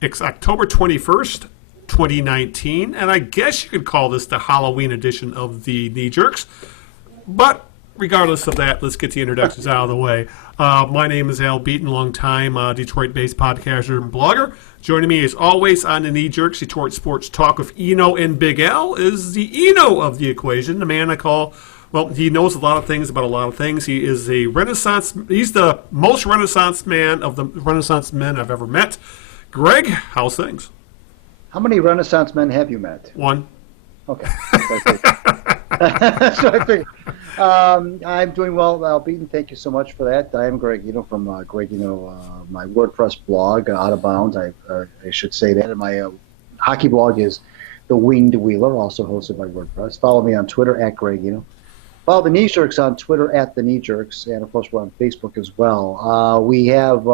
It's October 21st, 2019, and I guess you could call this the Halloween edition of the Knee Jerks. But regardless of that, let's get the introductions out of the way. My name is Al Beaton, longtime Detroit-based podcaster and blogger. Joining me as always on the Knee Jerks, Detroit Sports Talk with Eno and Big Al, is the Eno of the equation, the man I call, well, he knows a lot of things about a lot of things. He is a Renaissance, he's the most Renaissance man of the Renaissance men I've ever met. Greg, how's things? How many Renaissance men have you met? One. Okay. That's what I figured. I'm doing well, Al Beaton. Thank you so much for that. I am Greg, from Greg, my WordPress blog, Out of Bounds. I should say that. And my hockey blog is The Winged Wheeler, also hosted by WordPress. Follow me on Twitter at Greg, Follow the Knee Jerks on Twitter at the Knee Jerks, and of course we're on Facebook as well. We have.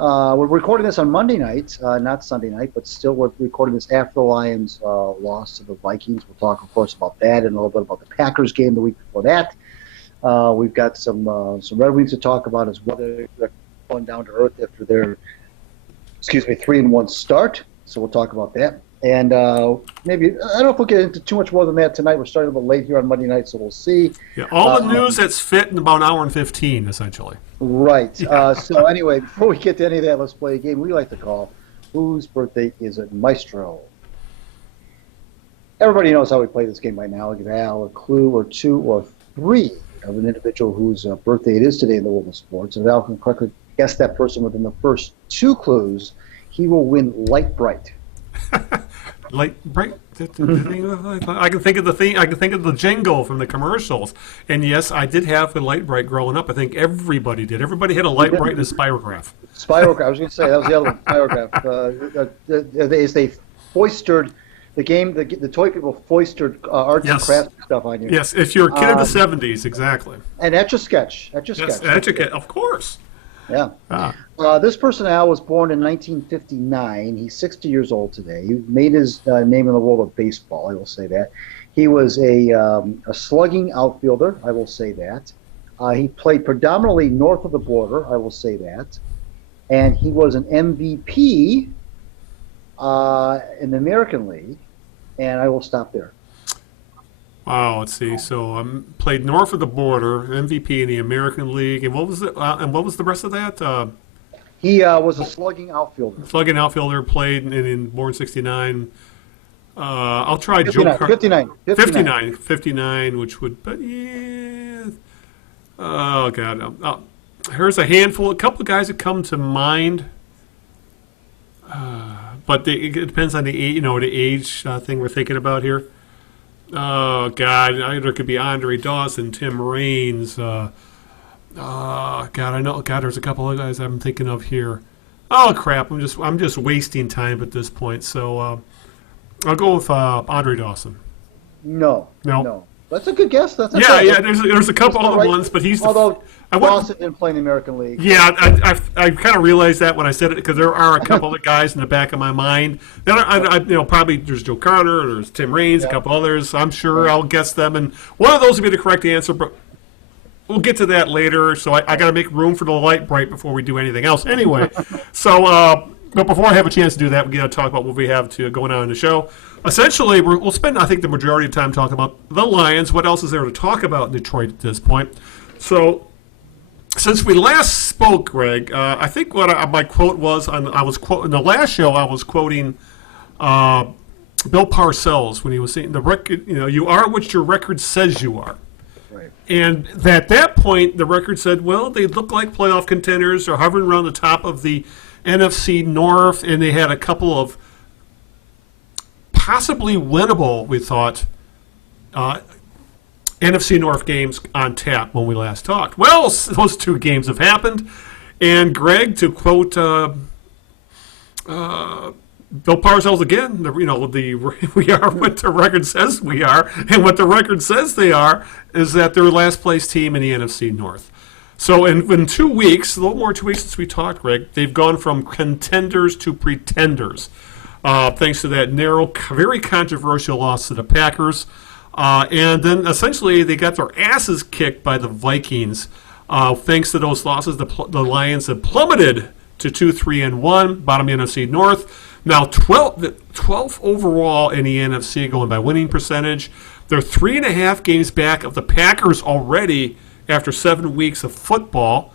We're recording this on Monday night, not Sunday night, but still we're recording this after the Lions loss to the Vikings. We'll talk, of course, about that and a little bit about the Packers game the week before that. We've got some Red Wings to talk about as well. They're going down to earth after their, 3-1 start. So we'll talk about that. And maybe, I don't know if we'll get into too much more than that tonight. We're starting a little late here on Monday night, so we'll see. Yeah, all the news that's fit in about an hour and 15, essentially. Right. So anyway, before we get to any of that, let's play a game we like to call Whose Birthday Is It, Maestro? Everybody knows how we play this game right now. I'll give Al a clue or two or three of an individual whose birthday it is today in the world of sports. And if Al can correctly guess that person within the first two clues, he will win Light Bright. Light Bright. I can think of the thing. I can think of the jingle from the commercials. And yes, I did have a Light Bright growing up. I think everybody did. Everybody had a Light Bright and a Spirograph. Spirograph. I was going to say that was the other one. Spirograph. As they foisted the game, the toy people foisted arts and crafts stuff on you. Yes, if you're a kid of the '70s, exactly. And Etch-a-Sketch. Yes, Etch-a-Sketch, of course. Yeah. This person, Al, was born in 1959. He's 60 years old today. He made his name in the world of baseball, I will say that. He was a slugging outfielder, I will say that. He played predominantly north of the border, I will say that. And he was an MVP in the American League, and I will stop there. Wow, let's see. So played north of the border, MVP in the American League, and what was it? And what was the rest of that? He was a slugging outfielder. Slugging outfielder, played in born '69. I'll try 59, Joe. 59, which would, but yeah. Oh God. Here's a couple of guys that come to mind. But it depends on the age thing we're thinking about here. Oh, God, there could be Andre Dawson, Tim Raines. God, I know. God, there's a couple of guys I'm thinking of here. Oh, crap, I'm just wasting time at this point. So I'll go with Andre Dawson. No. That's a good guess. There's a couple other ones, but he's Dawson didn't play in the American League. Yeah, I kind of realized that when I said it because there are a couple of guys in the back of my mind. Then probably there's Joe Carter, there's Tim Raines, a couple others. I'm sure I'll guess them, and one of those will be the correct answer. But we'll get to that later. So I got to make room for the Light Bright before we do anything else. Anyway, but before I have a chance to do that, we got to talk about what we have going on in the show. Essentially, we'll spend, I think, the majority of the time talking about the Lions. What else is there to talk about in Detroit at this point? So, since we last spoke, Greg, I think what my quote was, in the last show, I was quoting Bill Parcells when he was saying the record. You are what your record says you are. Right. And at that point, the record said, well, they look like playoff contenders. They're hovering around the top of the NFC North, and they had a couple of possibly winnable, we thought, NFC North games on tap when we last talked. Well, those two games have happened, and Greg, to quote Bill Parcells again, we are what the record says we are, and what the record says they are is that they're last place team in the NFC North. So in 2 weeks, a little more 2 weeks since we talked, Greg, they've gone from contenders to pretenders. Thanks to that narrow, very controversial loss to the Packers. And then essentially they got their asses kicked by the Vikings. Thanks to those losses, the Lions have plummeted to 2-3-1, bottom of the NFC North. Now 12th overall in the NFC going by winning percentage. They're 3.5 games back of the Packers already after 7 weeks of football.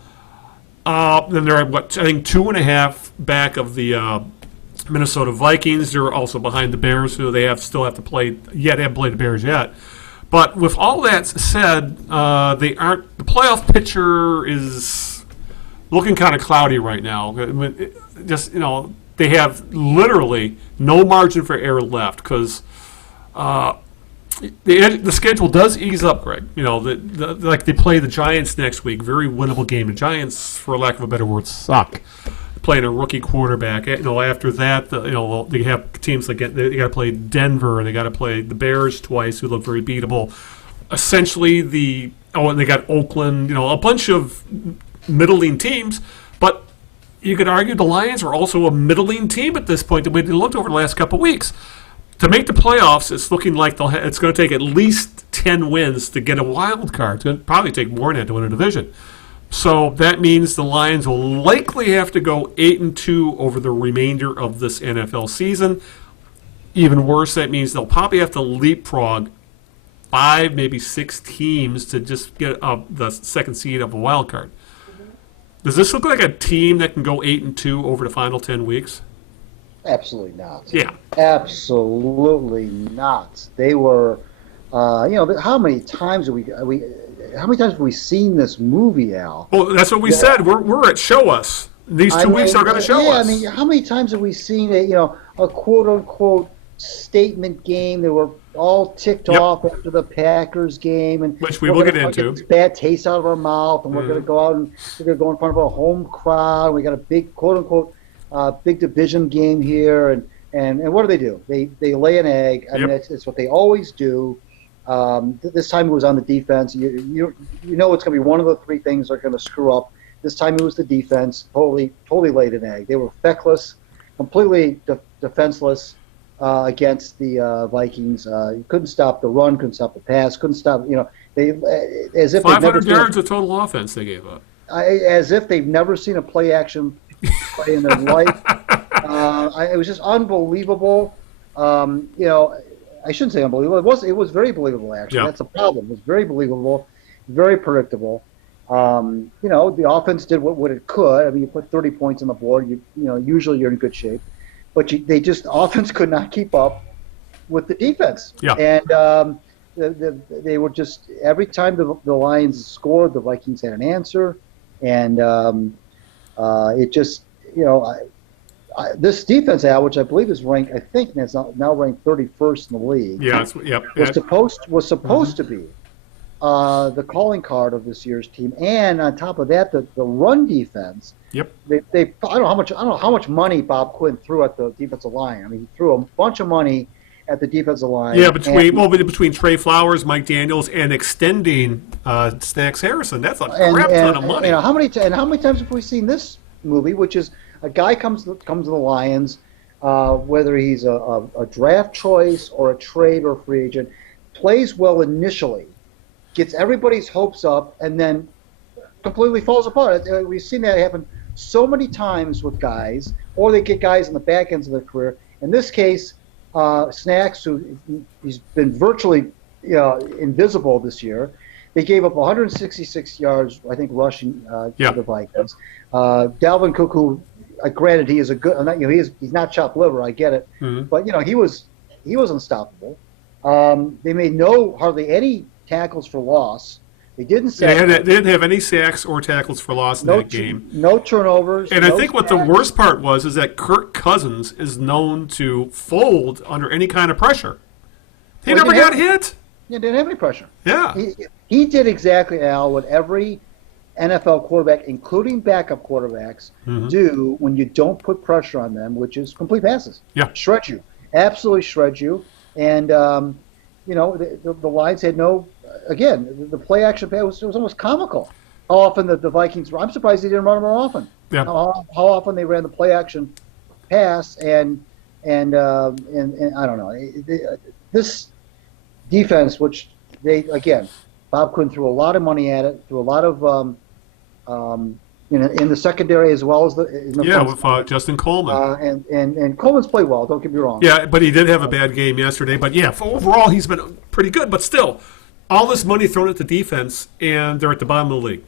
Then they're I think 2.5 back of the Minnesota Vikings. They're also behind the Bears, who they still have to play. Yet haven't played the Bears yet. But with all that said, they aren't. The playoff picture is looking kind of cloudy right now. They have literally no margin for error left because the schedule does ease up, Greg. Like they play the Giants next week, very winnable game. The Giants, for lack of a better word, suck. Playing a rookie quarterback. After that, they have teams like they got to play Denver and they got to play the Bears twice, who look very beatable. Essentially, and they got Oakland. A bunch of middling teams, but you could argue the Lions are also a middling team at this point. The way they looked over the last couple of weeks. To make the playoffs, it's looking like it's going to take at least 10 wins to get a wild card. It's going to probably take more than that to win a division. So that means the Lions will likely have to go 8-2 over the remainder of this NFL season. Even worse, that means they'll probably have to leapfrog 5, maybe 6 teams to just get the second seed of a wild card. Does this look like a team that can go 8-2 over the final 10 weeks? Absolutely not. Yeah. Absolutely not. They were, how many times have we seen this movie, Al? Well, that's what we said. We're at Show Us. These 2 weeks are going to show us. How many times have we seen a quote unquote statement game? They were all ticked off after the Packers game, and which we will get into. Get this bad taste out of our mouth, and we're going to go out and we're going to go in front of a home crowd. We got a big quote unquote big division game here, and what do? They lay an egg. I mean, it's what they always do. This time it was on the defense. You know it's going to be one of the 3 things they're going to screw up. This time it was the defense. Totally laid an egg. They were feckless, completely defenseless against the Vikings. You couldn't stop the run, couldn't stop the pass, couldn't stop. They as if 500 yards of total offense they gave up. As if they've never seen a play action play in their life. It was just unbelievable. I shouldn't say unbelievable. It was very believable, actually. Yeah. That's the problem. It was very believable, very predictable. The offense did what it could. I mean, you put 30 points on the board, usually you're in good shape. But offense could not keep up with the defense. Yeah. And they were just, every time the Lions scored, the Vikings had an answer. And it just, this defense, Al, which I believe is ranked, I think it's now ranked 31st in the league. Yeah, was supposed to be the calling card of this year's team, and on top of that, the run defense. Yep. I don't know how much money Bob Quinn threw at the defensive line. I mean, he threw a bunch of money at the defensive line. Yeah, between Trey Flowers, Mike Daniels, and extending Snacks Harrison, that's a crap ton of money. How many times have we seen this movie, which is a guy comes to the Lions, whether he's a draft choice or a trade or a free agent, plays well initially, gets everybody's hopes up, and then completely falls apart. We've seen that happen so many times with guys, or they get guys in the back ends of their career. In this case, Snacks, he's been virtually invisible this year. They gave up 166 yards, I think, rushing to the Vikings. Dalvin Cook, who, granted, he is a good. He's not chopped liver. I get it, but he was unstoppable. They made hardly any tackles for loss. They didn't sack. They didn't have any sacks or tackles for loss in that game. No turnovers. And I think what the worst part was is that Kirk Cousins is known to fold under any kind of pressure. He never got hit. He didn't have any pressure. Yeah. He did exactly, Al, what every NFL quarterback, including backup quarterbacks, do when you don't put pressure on them, which is complete passes. Yeah. Shred you. Absolutely shred you. And, the Lions had the play action pass was almost comical. How often the Vikings I'm surprised they didn't run more often. Yeah. How often they ran the play action pass and I don't know. This defense, which Bob Quinn threw a lot of money at it, threw a lot of in the secondary as well as in the front with side. Justin Coleman. And Coleman's played well. Don't get me wrong. Yeah, but he did have a bad game yesterday. But yeah, overall he's been pretty good. But still, all this money thrown at the defense, and they're at the bottom of the league.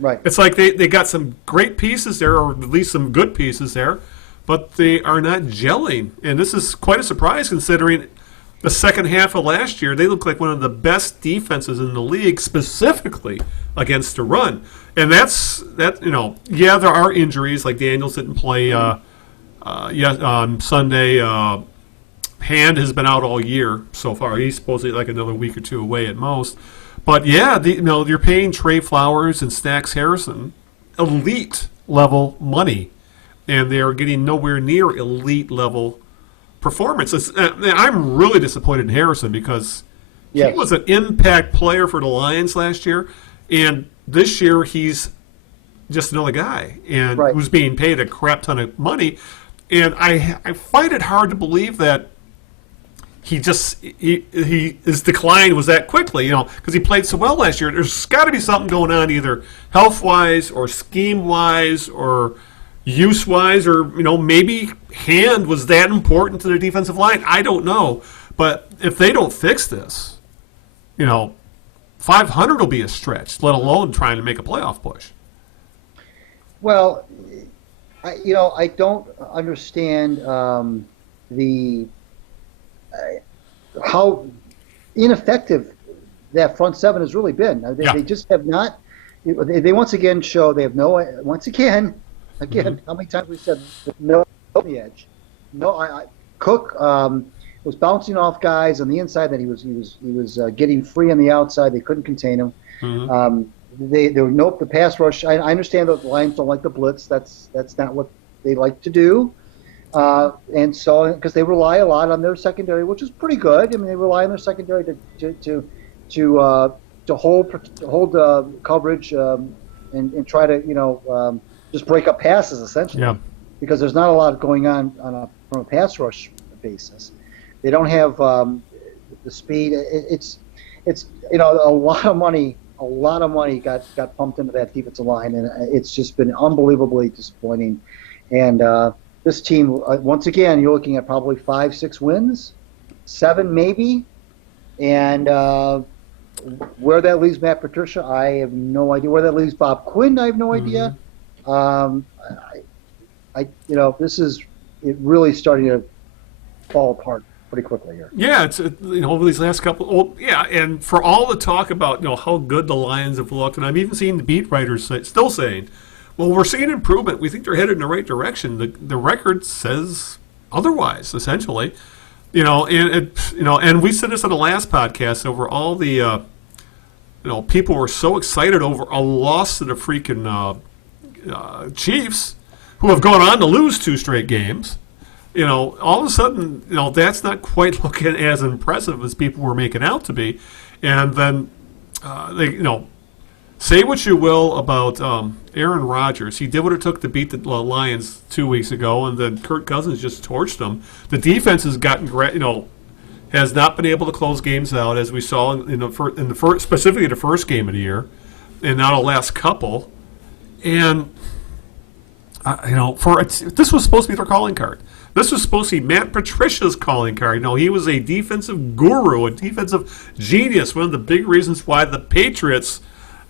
Right. It's like they got some great pieces there, or at least some good pieces there, but they are not gelling. And this is quite a surprise considering the second half of last year, they looked like one of the best defenses in the league, specifically against the run. And there are injuries, like Daniels didn't play on Sunday. Hand has been out all year so far. He's supposedly like another week or two away at most. But yeah, you're paying Trey Flowers and Snacks Harrison elite level money, and they are getting nowhere near elite level performance. I'm really disappointed in Harrison because he was an impact player for the Lions last year, and this year he's just another guy and who's being paid a crap ton of money. And I find it hard to believe that his decline was that quickly, because he played so well last year. There's got to be something going on, either health-wise or scheme-wise or use-wise, or maybe Hand was that important to the defensive line. I don't know, but if they don't fix this, 500 will be a stretch, let alone trying to make a playoff push. Well, I don't understand how ineffective that front seven has really been. They just have not. They once again show they have no. Once again, how many times we said no on the edge? No, Cook was bouncing off guys on the inside that he was getting free on the outside. They couldn't contain him. The pass rush. I understand that the Lions don't like the blitz. That's not what they like to do. And so, because they rely a lot on their secondary, which is pretty good. I mean, they rely on their secondary to hold coverage and try to just break up passes essentially. Yeah. Because there's not a lot going on from a pass rush basis. They don't have the speed. It's a lot of money. A lot of money got pumped into that defensive line, and it's just been unbelievably disappointing. And this team, once again, you're looking at probably 5-6 wins, 7 maybe, and where that leaves Matt Patricia, I have no idea. Where that leaves Bob Quinn, I have no idea. This is really starting to fall apart pretty quickly here. Yeah, it's over these last couple. Well, yeah, and for all the talk about how good the Lions have looked, and I've even seen the beat writers still saying, well, we're seeing improvement. We think they're headed in the right direction. The record says otherwise, essentially. And we said this on the last podcast over all the people were so excited over a loss to the freaking Chiefs, who have gone on to lose 2 straight games. All of a sudden, that's not quite looking as impressive as people were making out to be. And then say what you will about Aaron Rodgers. He did what it took to beat the Lions 2 weeks ago, and then Kirk Cousins just torched them. The defense has gotten, has not been able to close games out, as we saw in the first, specifically the first game of the year, and now the last couple. And this was supposed to be their calling card. This was supposed to be Matt Patricia's calling card. He was a defensive guru, a defensive genius. One of the big reasons why the Patriots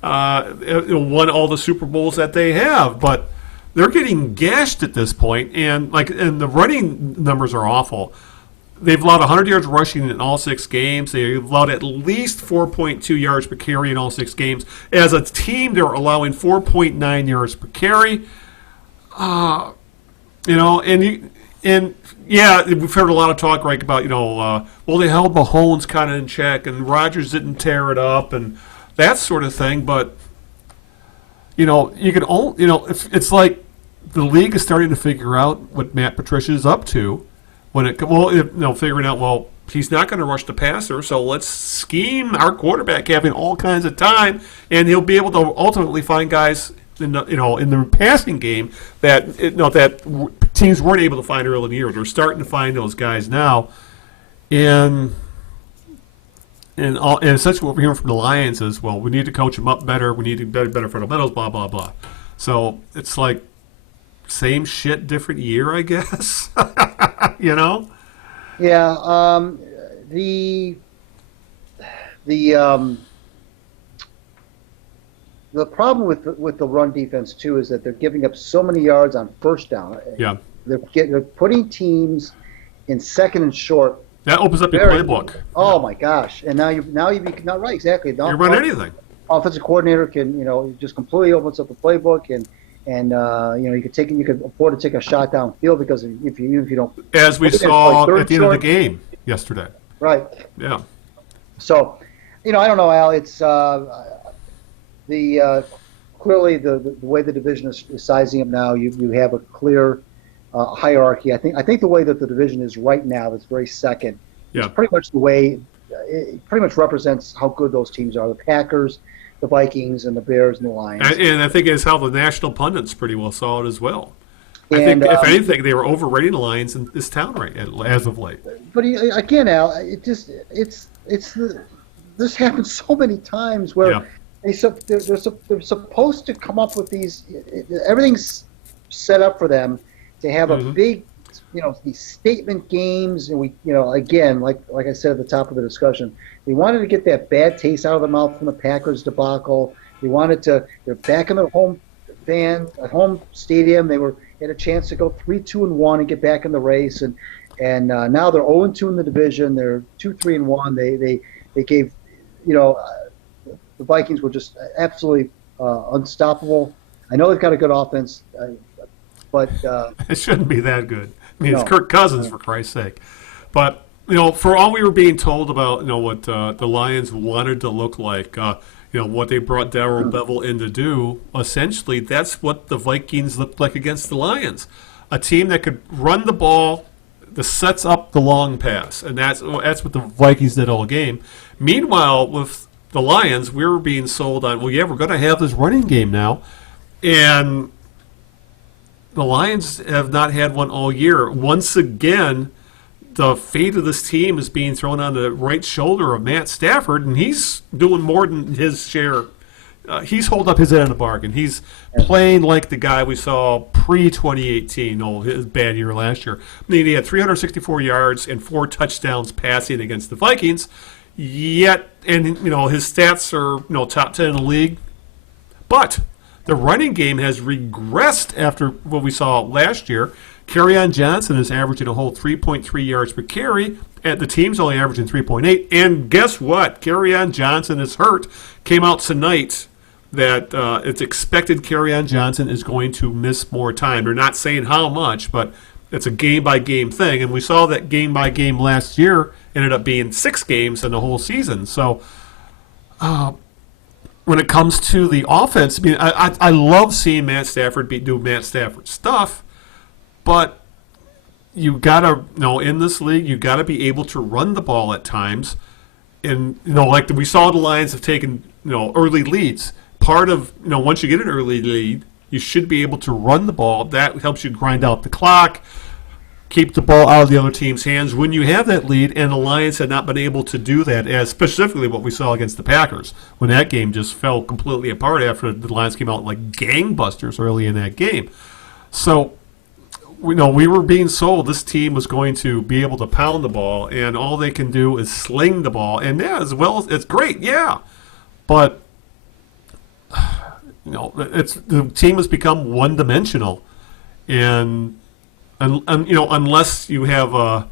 won all the Super Bowls that they have, but they're getting gashed at this point, and the running numbers are awful. They've allowed 100 yards rushing in all 6 games. They've allowed at least 4.2 yards per carry in all 6 games. As a team, they're allowing 4.9 yards per carry. We've heard a lot of talk about they held Mahomes kind of in check, and Rodgers didn't tear it up, and that sort of thing. But you can it's like the league is starting to figure out what Matt Patricia is up to figuring out, he's not going to rush the passer, so let's scheme our quarterback having all kinds of time, and he'll be able to ultimately find guys in the passing game that teams weren't able to find early in the year. They're starting to find those guys now, and essentially what we're hearing from the Lions is, we need to coach them up better. We need to better fundamentals, blah blah blah. So it's like same shit, different year, I guess. You know? Yeah. The the um, the problem with the run defense too is that they're giving up so many yards on first down. Yeah. They're putting teams in second and short. That opens up your playbook. Oh my gosh! And now you not right exactly. You run anything. Offensive coordinator can just completely opens up the playbook and you could afford to take a shot downfield because if you don't, as we saw at the end of the game yesterday. Right. Yeah. So, I don't know, Al. It's clearly the way the division is sizing up now. You have a clear hierarchy. I think the way that the division is right now, that's very second. Yeah. Is pretty much the way it pretty much represents how good those teams are. The Packers, the Vikings, and the Bears and the Lions. And I think it's how the national pundits pretty well saw it as well. I And, think, if anything, they were overrating the Lions in this town as of late. But again, Al, this happens so many times where they're supposed to come up with these. Everything's set up for them to have a big, these statement games, and again, like I said at the top of the discussion, they wanted to get that bad taste out of the mouth from the Packers debacle. They're back in their home stadium. They had a chance to go 3-2-1 and get back in the race, and now they're 0-2 in the division. They're 2-3-1. They gave, the Vikings were just absolutely unstoppable. I know they've got a good offense, but it shouldn't be that good. I mean, it's Kirk Cousins, for Christ's sake. But for all we were being told about, what the Lions wanted to look like, what they brought Darrell Bevel in to do, essentially that's what the Vikings looked like against the Lions. A team that could run the ball, that sets up the long pass, and that's what the Vikings did all game. Meanwhile, with the Lions, we were being sold on, we're going to have this running game now, and the Lions have not had one all year. Once again, the fate of this team is being thrown on the right shoulder of Matt Stafford, and he's doing more than his share. He's holding up his end of the bargain. He's playing like the guy we saw pre-2018, his bad year last year. I mean, he had 364 yards and 4 touchdowns passing against the Vikings, yet, and his stats are top 10 in the league, but the running game has regressed after what we saw last year. Kerryon Johnson is averaging a whole 3.3 yards per carry, and the team's only averaging 3.8. And guess what? Kerryon Johnson is hurt. Came out tonight that it's expected Kerryon Johnson is going to miss more time. They're not saying how much, but it's a game-by-game thing. And we saw that game-by-game last year ended up being 6 games in the whole season. So when it comes to the offense, I mean, I love seeing Matt Stafford do Matt Stafford stuff, but you gotta, in this league, you gotta be able to run the ball at times, and like we saw the Lions have taken early leads. Part of once you get an early lead, you should be able to run the ball. That helps you grind out the clock, keep the ball out of the other team's hands when you have that lead, and the Lions had not been able to do that, as specifically what we saw against the Packers, when that game just fell completely apart after the Lions came out like gangbusters early in that game. So, we were being sold this team was going to be able to pound the ball, and all they can do is sling the ball, and as well as it's great, but the team has become one-dimensional, and unless you have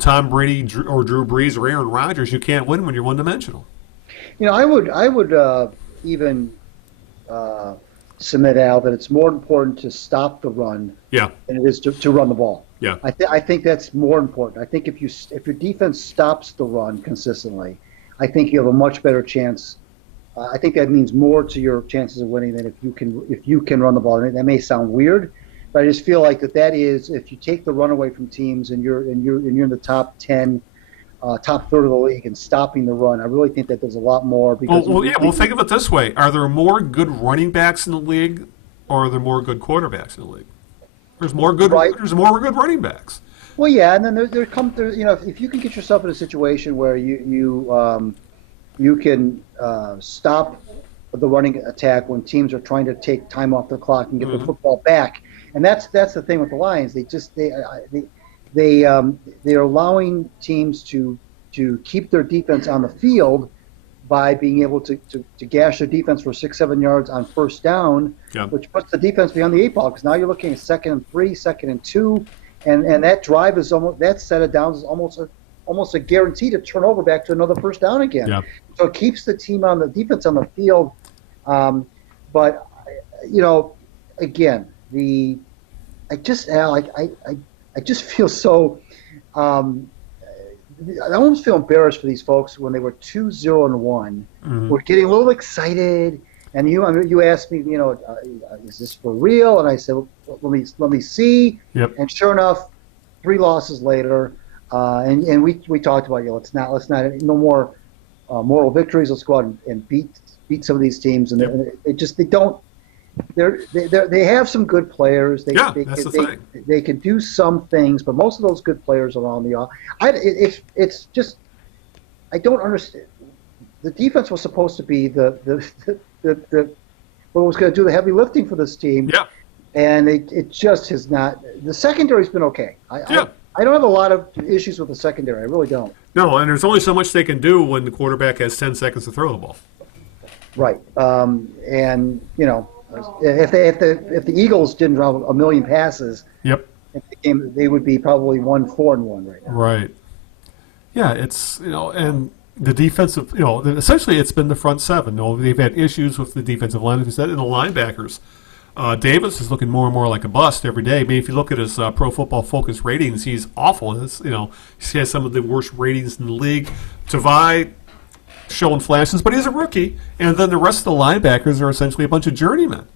Tom Brady or Drew Brees or Aaron Rodgers, you can't win when you're one-dimensional. I would even submit, Al, that it's more important to stop the run than it is to run the ball. Yeah, I think that's more important. I think if your defense stops the run consistently, I think you have a much better chance. I think that means more to your chances of winning than if you can run the ball. And that may sound weird, but I just feel like that is, if you take the run away from teams and you're in the top 10, top third of the league and stopping the run, I really think that there's a lot more. Because think of it this way: are there more good running backs in the league, or are there more good quarterbacks in the league? There's more good running backs. Well, yeah, and then if you can get yourself in a situation where you can stop the running attack when teams are trying to take time off the clock and get the football back. And that's the thing with the Lions. They're allowing teams to keep their defense on the field by being able to gash their defense for 6-7 yards on first down, which puts the defense behind the 8 ball, because now you're looking at 2nd and 3, 2nd and 2, and that drive is that set of downs is almost a guarantee to turn over back to another first down again. Yeah. So it keeps the team on the defense on the field. But again, I just feel so. I almost feel embarrassed for these folks when they were 2-0-1. We're getting a little excited, and you asked me, is this for real? And I said, well, let me see. Yep. And sure enough, 3 losses later, and we talked about let's not no more moral victories. Let's go out and beat some of these teams, and they don't. They have some good players. They can do some things, but most of those good players are on the. It's just I don't understand. The defense was supposed to be the what was going to do the heavy lifting for this team. Yeah. And it just has not. The secondary's been okay. I don't have a lot of issues with the secondary. I really don't. No, and there's only so much they can do when the quarterback has 10 seconds to throw the ball. Right. And if the Eagles didn't drop a million passes, in the game, they would be probably 1-4-1 right now. Right. Yeah, it's and the defensive, essentially it's been the front seven. They've had issues with the defensive line, as you said, and the linebackers. Davis is looking more and more like a bust every day. I mean, if you look at his Pro Football Focus ratings, he's awful. He has some of the worst ratings in the league. Tavai showing flashes, but he's a rookie. And then the rest of the linebackers are essentially a bunch of journeymen.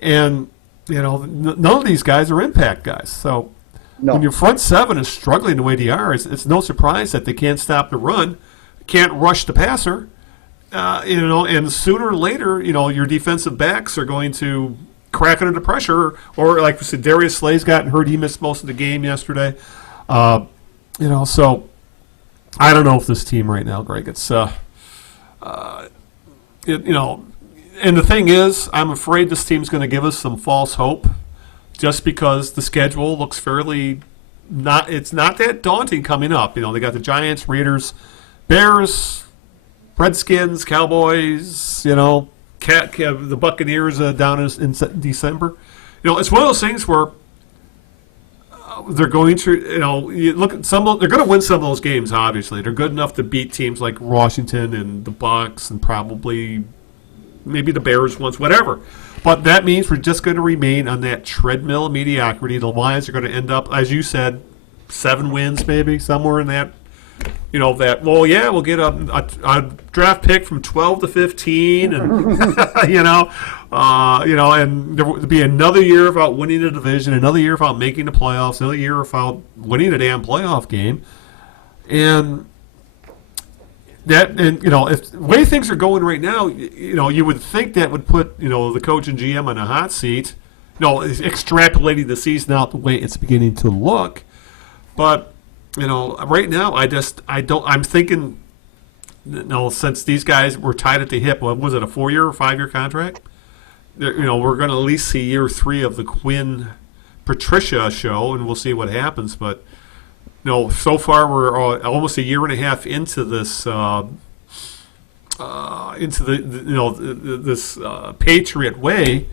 And, none of these guys are impact guys. So when your front seven is struggling the way they are, it's no surprise that they can't stop the run, can't rush the passer, and sooner or later, your defensive backs are going to crack under the pressure. Or, like we said, Darius Slay's gotten hurt. He missed most of the game yesterday. So I don't know if this team right now, Greg, it's and the thing is, I'm afraid this team's going to give us some false hope, just because the schedule looks it's not that daunting coming up. They got the Giants, Raiders, Bears, Redskins, Cowboys, the Buccaneers down in December. It's one of those things where they're going to, you look at they're going to win some of those games, obviously. They're good enough to beat teams like Washington and the Bucs and probably maybe the Bears once, whatever. But that means we're just going to remain on that treadmill of mediocrity. The Lions are going to end up, as you said, 7 wins maybe, somewhere in that. We'll get a draft pick from 12 to 15, and and there will be another year about winning the division, another year about making the playoffs, another year about winning a damn playoff game, and if the way things are going right now, you would think that would put the coach and GM on a hot seat, extrapolating the season out the way it's beginning to look, but. Right now, I'm thinking, since these guys were tied at the hip, what was it, a 4-year or 5-year contract? We're going to at least see year 3 of the Quinn Patricia show, and we'll see what happens. But, so far we're almost a year and a half into this, this Patriot way.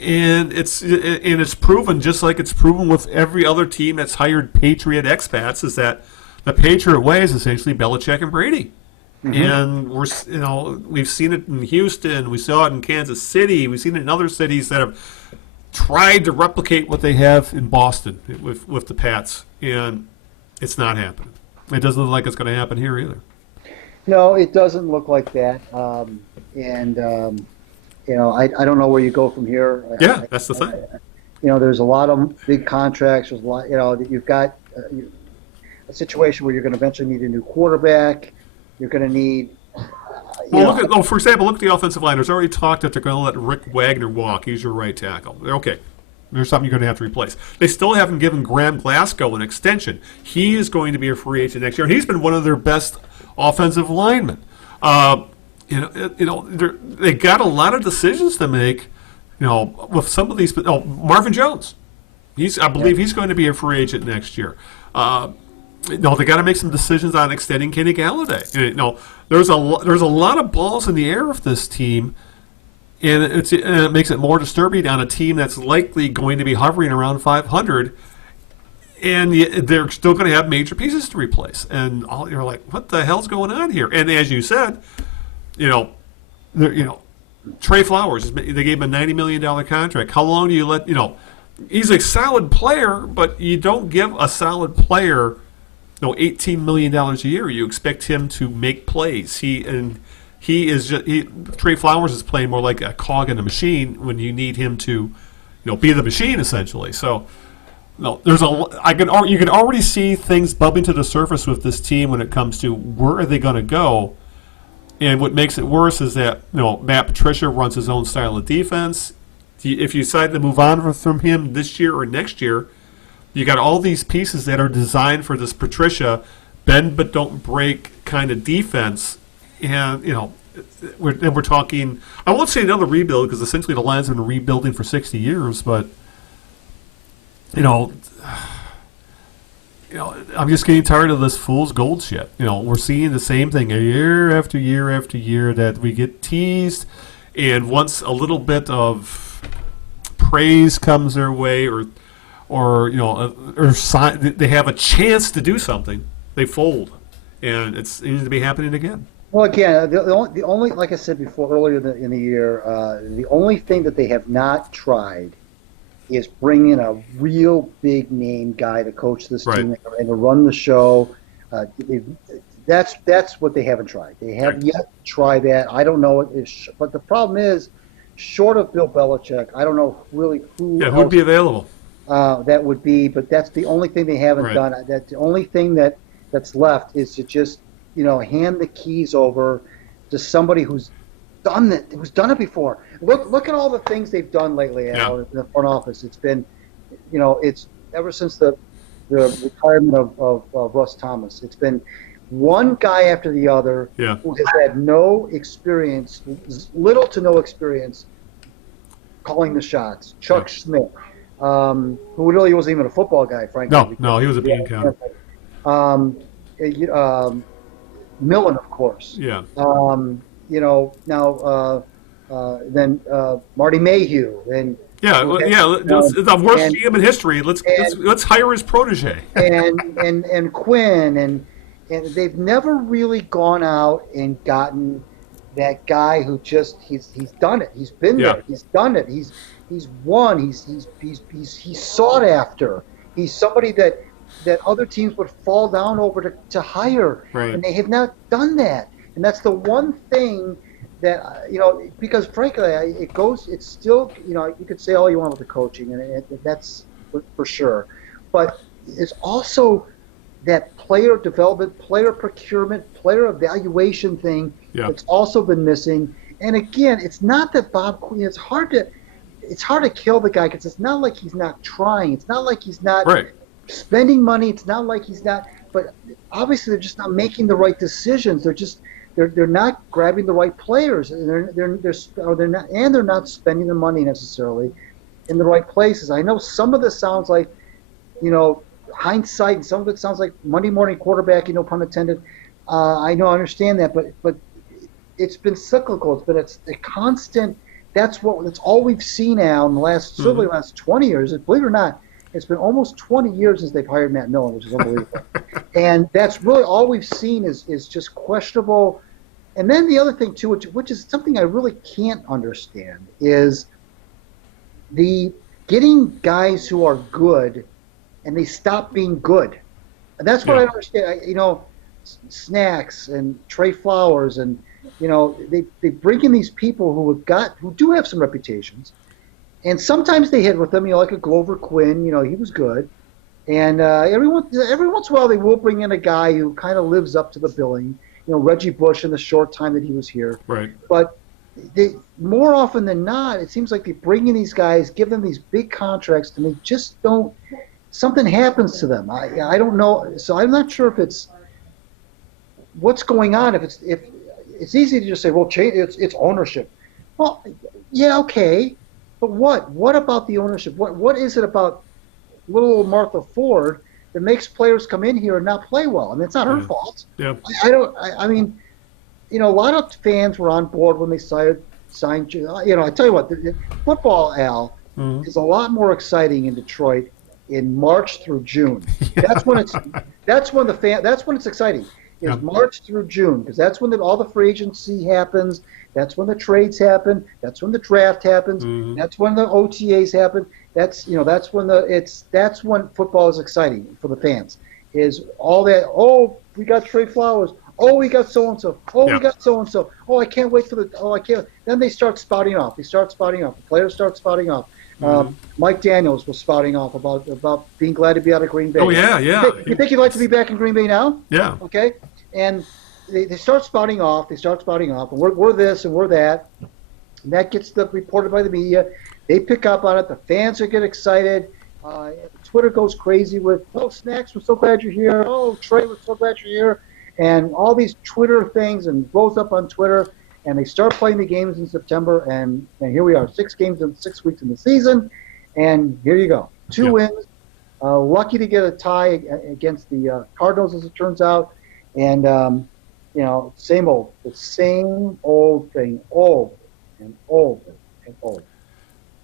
And it's proven, just like it's proven with every other team that's hired Patriot expats, is that the Patriot way is essentially Belichick and Brady. Mm-hmm. And we've seen it in Houston, we saw it in Kansas City, we've seen it in other cities that have tried to replicate what they have in Boston with the Pats, and it's not happening. It doesn't look like it's going to happen here either. No, it doesn't look like that. I don't know where you go from here. Yeah, that's the thing. There's a lot of big contracts. There's a lot. You've got a situation where you're going to eventually need a new quarterback. You're going to need. For example, look at the offensive line. There's already talk that they're going to let Rick Wagner walk. He's your right tackle. Okay, there's something you're going to have to replace. They still haven't given Graham Glasgow an extension. He is going to be a free agent next year, and he's been one of their best offensive linemen. They got a lot of decisions to make. With some of these. Marvin Jones, I believe he's going to be a free agent next year. They got to make some decisions on extending Kenny Galladay. There's a lot of balls in the air of this team, and it makes it more disturbing on a team that's likely going to be hovering around 500, and they're still going to have major pieces to replace. And you're like, what the hell's going on here? And as you said, Trey Flowers, they gave him a $90 million contract. How long do you let, he's a solid player, but you don't give a solid player, $18 million a year. You expect him to make plays. Trey Flowers is playing more like a cog in a machine when you need him to, be the machine essentially. So, you can already see things bubbling to the surface with this team when it comes to where are they going to go. And what makes it worse is that Matt Patricia runs his own style of defense. If you decide to move on from him this year or next year, you got all these pieces that are designed for this Patricia bend but don't break kind of defense. And we're talking. I won't say another rebuild because essentially the Lions have been rebuilding for 60 years, but I'm just getting tired of this fool's gold shit. We're seeing the same thing year after year after year that we get teased, and once a little bit of praise comes their way, or they have a chance to do something, they fold, and it seems to be happening again. Well, again, the only, like I said before, earlier in the year, the only thing that they have not tried is bring in a real big name guy to coach this team and to run the show. That's what they haven't tried. They haven't yet to try that. I don't know but the problem is, short of Bill Belichick, I don't know really who would be available. That would be, but that's the only thing they haven't done. That's the only thing that's left is to just hand the keys over to somebody who's done it before. Look at all the things they've done lately in the front office. It's been, it's ever since the retirement of Russ Thomas. It's been one guy after the other who has had no experience, little to no experience, calling the shots. Chuck Smith, who really wasn't even a football guy, frankly. No, he was a bean counter. Millen, of course. Yeah. Then Marty Mayhew and the worst GM in history. Let's hire his protege. and Quinn and they've never really gone out and gotten that guy who just he's done it. He's been there. He's done it. He's won. He's sought after. He's somebody that other teams would fall down over to hire, and they have not done that. And that's the one thing that, because frankly, it's still, you could say all you want with the coaching, and that's for sure. But it's also that player development, player procurement, player evaluation thing that's also been missing. And again, it's not that Bob Quinn, it's hard to kill the guy because it's not like he's not trying. It's not like he's not spending money. It's not like he's not, but obviously they're just not making the right decisions. They're not grabbing the right players, and they're not spending the money necessarily in the right places. I know some of this sounds like, hindsight, and some of it sounds like Monday morning quarterback, no pun intended. I understand that, but it's been cyclical. It's a constant. That's all we've seen now in the last 20 years. Believe it or not, it's been almost 20 years since they've hired Matt Millen, which is unbelievable. And that's really all we've seen is just questionable. And then the other thing too, which is something I really can't understand, is the getting guys who are good and they stop being good. And that's what I don't understand. Snacks and Trey Flowers and they bring in these people who do have some reputations. And sometimes they hit with them, like a Glover Quinn, he was good. And every once in a while they will bring in a guy who kind of lives up to the billing. Reggie Bush in the short time that he was here. Right. But more often than not, it seems like they bring in these guys, give them these big contracts, and they just don't. Something happens to them. I don't know. So I'm not sure if it's what's going on. If it's easy to just say, well, change, it's ownership. Well, yeah, okay, but what? What about the ownership? What is it about little old Martha Ford that makes players come in here and not play well? I mean, it's not her fault. Yeah. I mean, a lot of fans were on board when they signed. I tell you what, the football, Al, is a lot more exciting in Detroit in March through June. That's when it's exciting. Is March through June, because that's when all the free agency happens. That's when the trades happen. That's when the draft happens. That's when the OTAs happen. That's when football is exciting for the fans. Is all that? Oh, we got Trey Flowers. Oh, we got so and so. Oh, we got so and so. Oh, I can't wait for the. Oh, I can't. Then they start spouting off. The players start spouting off. Mike Daniels was spouting off about being glad to be out of Green Bay. Oh yeah. You think you'd like to be back in Green Bay now? Yeah. Okay. And they start spouting off. And we're this and we're that. And that gets reported by the media. They pick up on it. The fans get excited. Twitter goes crazy with, oh, Snacks, we're so glad you're here. Oh, Trey, we're so glad you're here. And all these Twitter things and blows up on Twitter. And they start playing the games in September. And here we are, 6 games in 6 weeks in the season. And here you go. 2 wins. Lucky to get a tie against the Cardinals, as it turns out. And, the same old thing, old and old and old.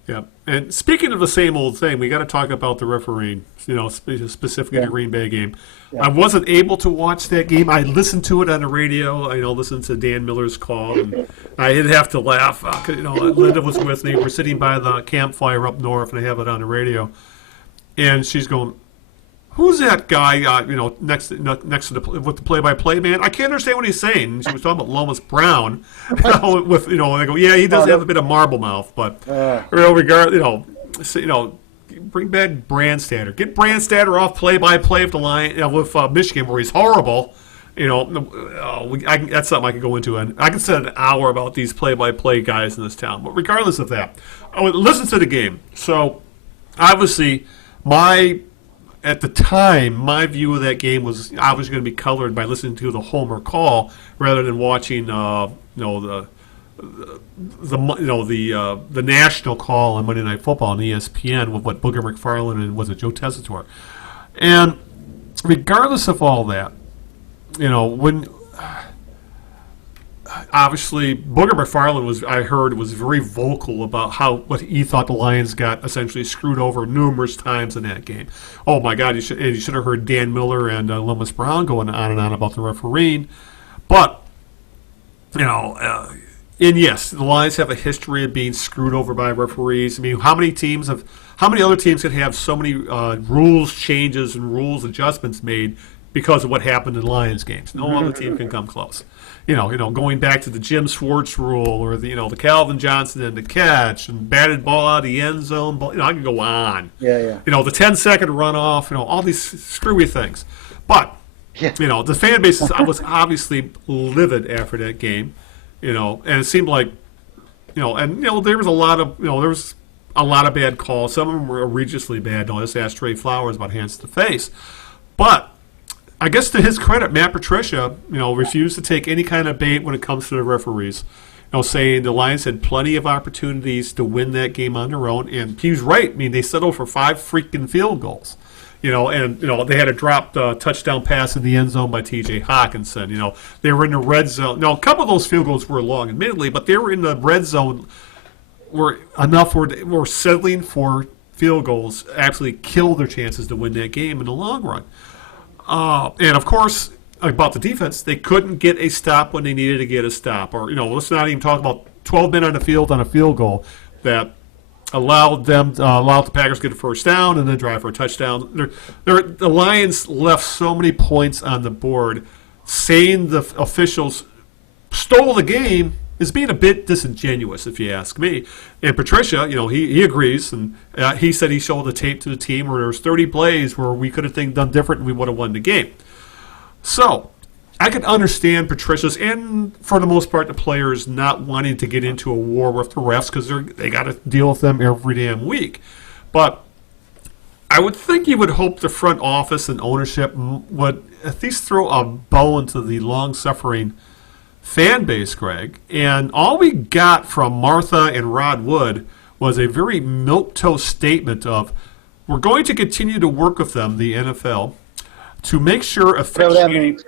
Yeah, and speaking of the same old thing, we got to talk about the refereeing. Specifically the Green Bay game. Yeah. I wasn't able to watch that game. I listened to it on the radio. Listened to Dan Miller's call, and I did have to laugh. Linda was with me. We're sitting by the campfire up north, and I have it on the radio, and she's going, "Who's that guy? Next to with the play-by-play man? I can't understand what he's saying." And she was talking about Lomas Brown. And I go, "Yeah, he does have a bit of marble mouth, but bring back Brandstatter. Get Brandstatter off play-by-play of the line with Michigan, where he's horrible." That's something I could go into, and I could spend an hour about these play-by-play guys in this town. But regardless of that, I would listen to the game. So obviously, at the time, my view of that game was obviously going to be colored by listening to the Homer call rather than watching, the national call on Monday Night Football on ESPN with what Booger McFarland and was it Joe Tessitore. And regardless of all that, when obviously Booger McFarland was very vocal about what he thought the Lions got essentially screwed over numerous times in that game. Oh my God, you should have heard Dan Miller and Lomas Brown going on and on about the refereeing. But and yes, the Lions have a history of being screwed over by referees. I mean, how many other teams could have so many rules changes and rules adjustments made because of what happened in Lions games? No other team can come close. Going back to the Jim Schwartz rule or the Calvin Johnson and the catch and batted ball out of the end zone. I can go on. Yeah. The 10-second runoff. All these screwy things. But the fan base was obviously livid after that game. And it seemed like, there was a lot of bad calls. Some of them were egregiously bad. Just ask Trey Flowers about hands to the face. But I guess to his credit, Matt Patricia, refused to take any kind of bait when it comes to the referees. Saying the Lions had plenty of opportunities to win that game on their own, and he was right. I mean, they settled for 5 freaking field goals. They had a dropped touchdown pass in the end zone by T.J. Hawkinson. They were in the red zone. Now, a couple of those field goals were long, admittedly, but they were in the red zone were enough where they were settling for field goals actually kill their chances to win that game in the long run. And, of course, about the defense, they couldn't get a stop when they needed to get a stop. Or, let's not even talk about 12 men on the field on a field goal that allowed the Packers to get a first down and then drive for a touchdown. The Lions left so many points on the board. Saying the officials stole the game is being a bit disingenuous, if you ask me. And Patricia, he agrees, and he said he showed the tape to the team where there was 30 plays where we could have done different and we would have won the game. So I could understand Patricia's, and for the most part the players, not wanting to get into a war with the refs because they got to deal with them every damn week. But I would think you would hope the front office and ownership would at least throw a bone to the long-suffering fan base, Greg, and all we got from Martha and Rod Wood was a very milquetoast statement of, we're going to continue to work with them, the NFL, to make sure officiating,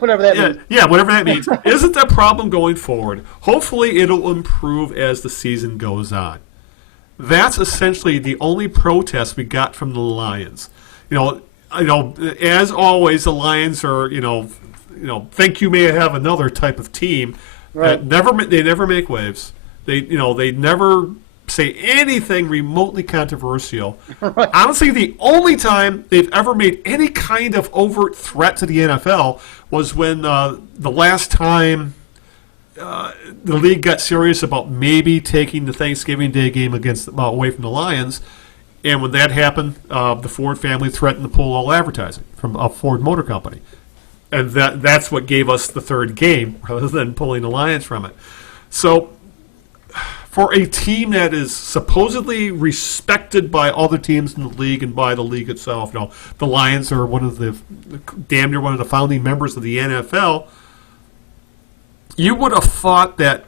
whatever that means. yeah, whatever that means, isn't a problem going forward. Hopefully it'll improve as the season goes on. That's essentially the only protest we got from the Lions. As always, the Lions are, think you may have another type of team. Right. They never make waves. They never say anything remotely controversial. Right. Honestly, the only time they've ever made any kind of overt threat to the NFL was when the last time the league got serious about maybe taking the Thanksgiving Day game away from the Lions. And when that happened, the Ford family threatened to pull all advertising from a Ford Motor Company. And that's what gave us the third game, rather than pulling the Lions from it. So for a team that is supposedly respected by other teams in the league and by the league itself, the Lions are damn near one of the founding members of the NFL. You would have thought that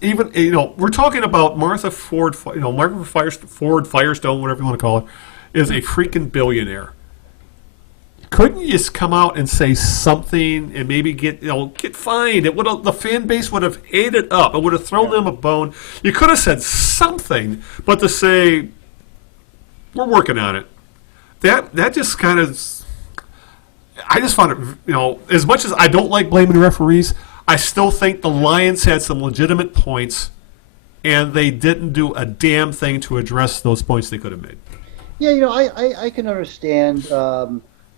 even we're talking about Martha Ford, Ford Firestone, whatever you want to call it, is a freaking billionaire. Couldn't you just come out and say something and maybe get fined? The fan base would have ate it up. It would have thrown them a bone. You could have said something, but to say we're working on it, that just kind of, I just found it. As much as I don't like blaming the referees, I still think the Lions had some legitimate points, and they didn't do a damn thing to address those points they could have made. Yeah, I can understand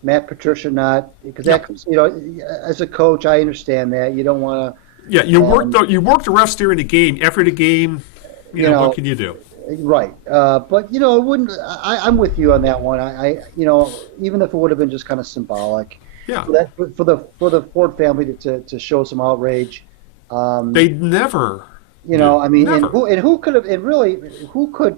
Matt Patricia not, because as a coach, I understand that you don't want to. Yeah, you work the refs during the game. After the game, what can you do? Right, but it wouldn't. I'm with you on that one. Even if it would have been just kind of symbolic. Yeah. For the Ford family to show some outrage. They never. Never. And who could have? And really, who could?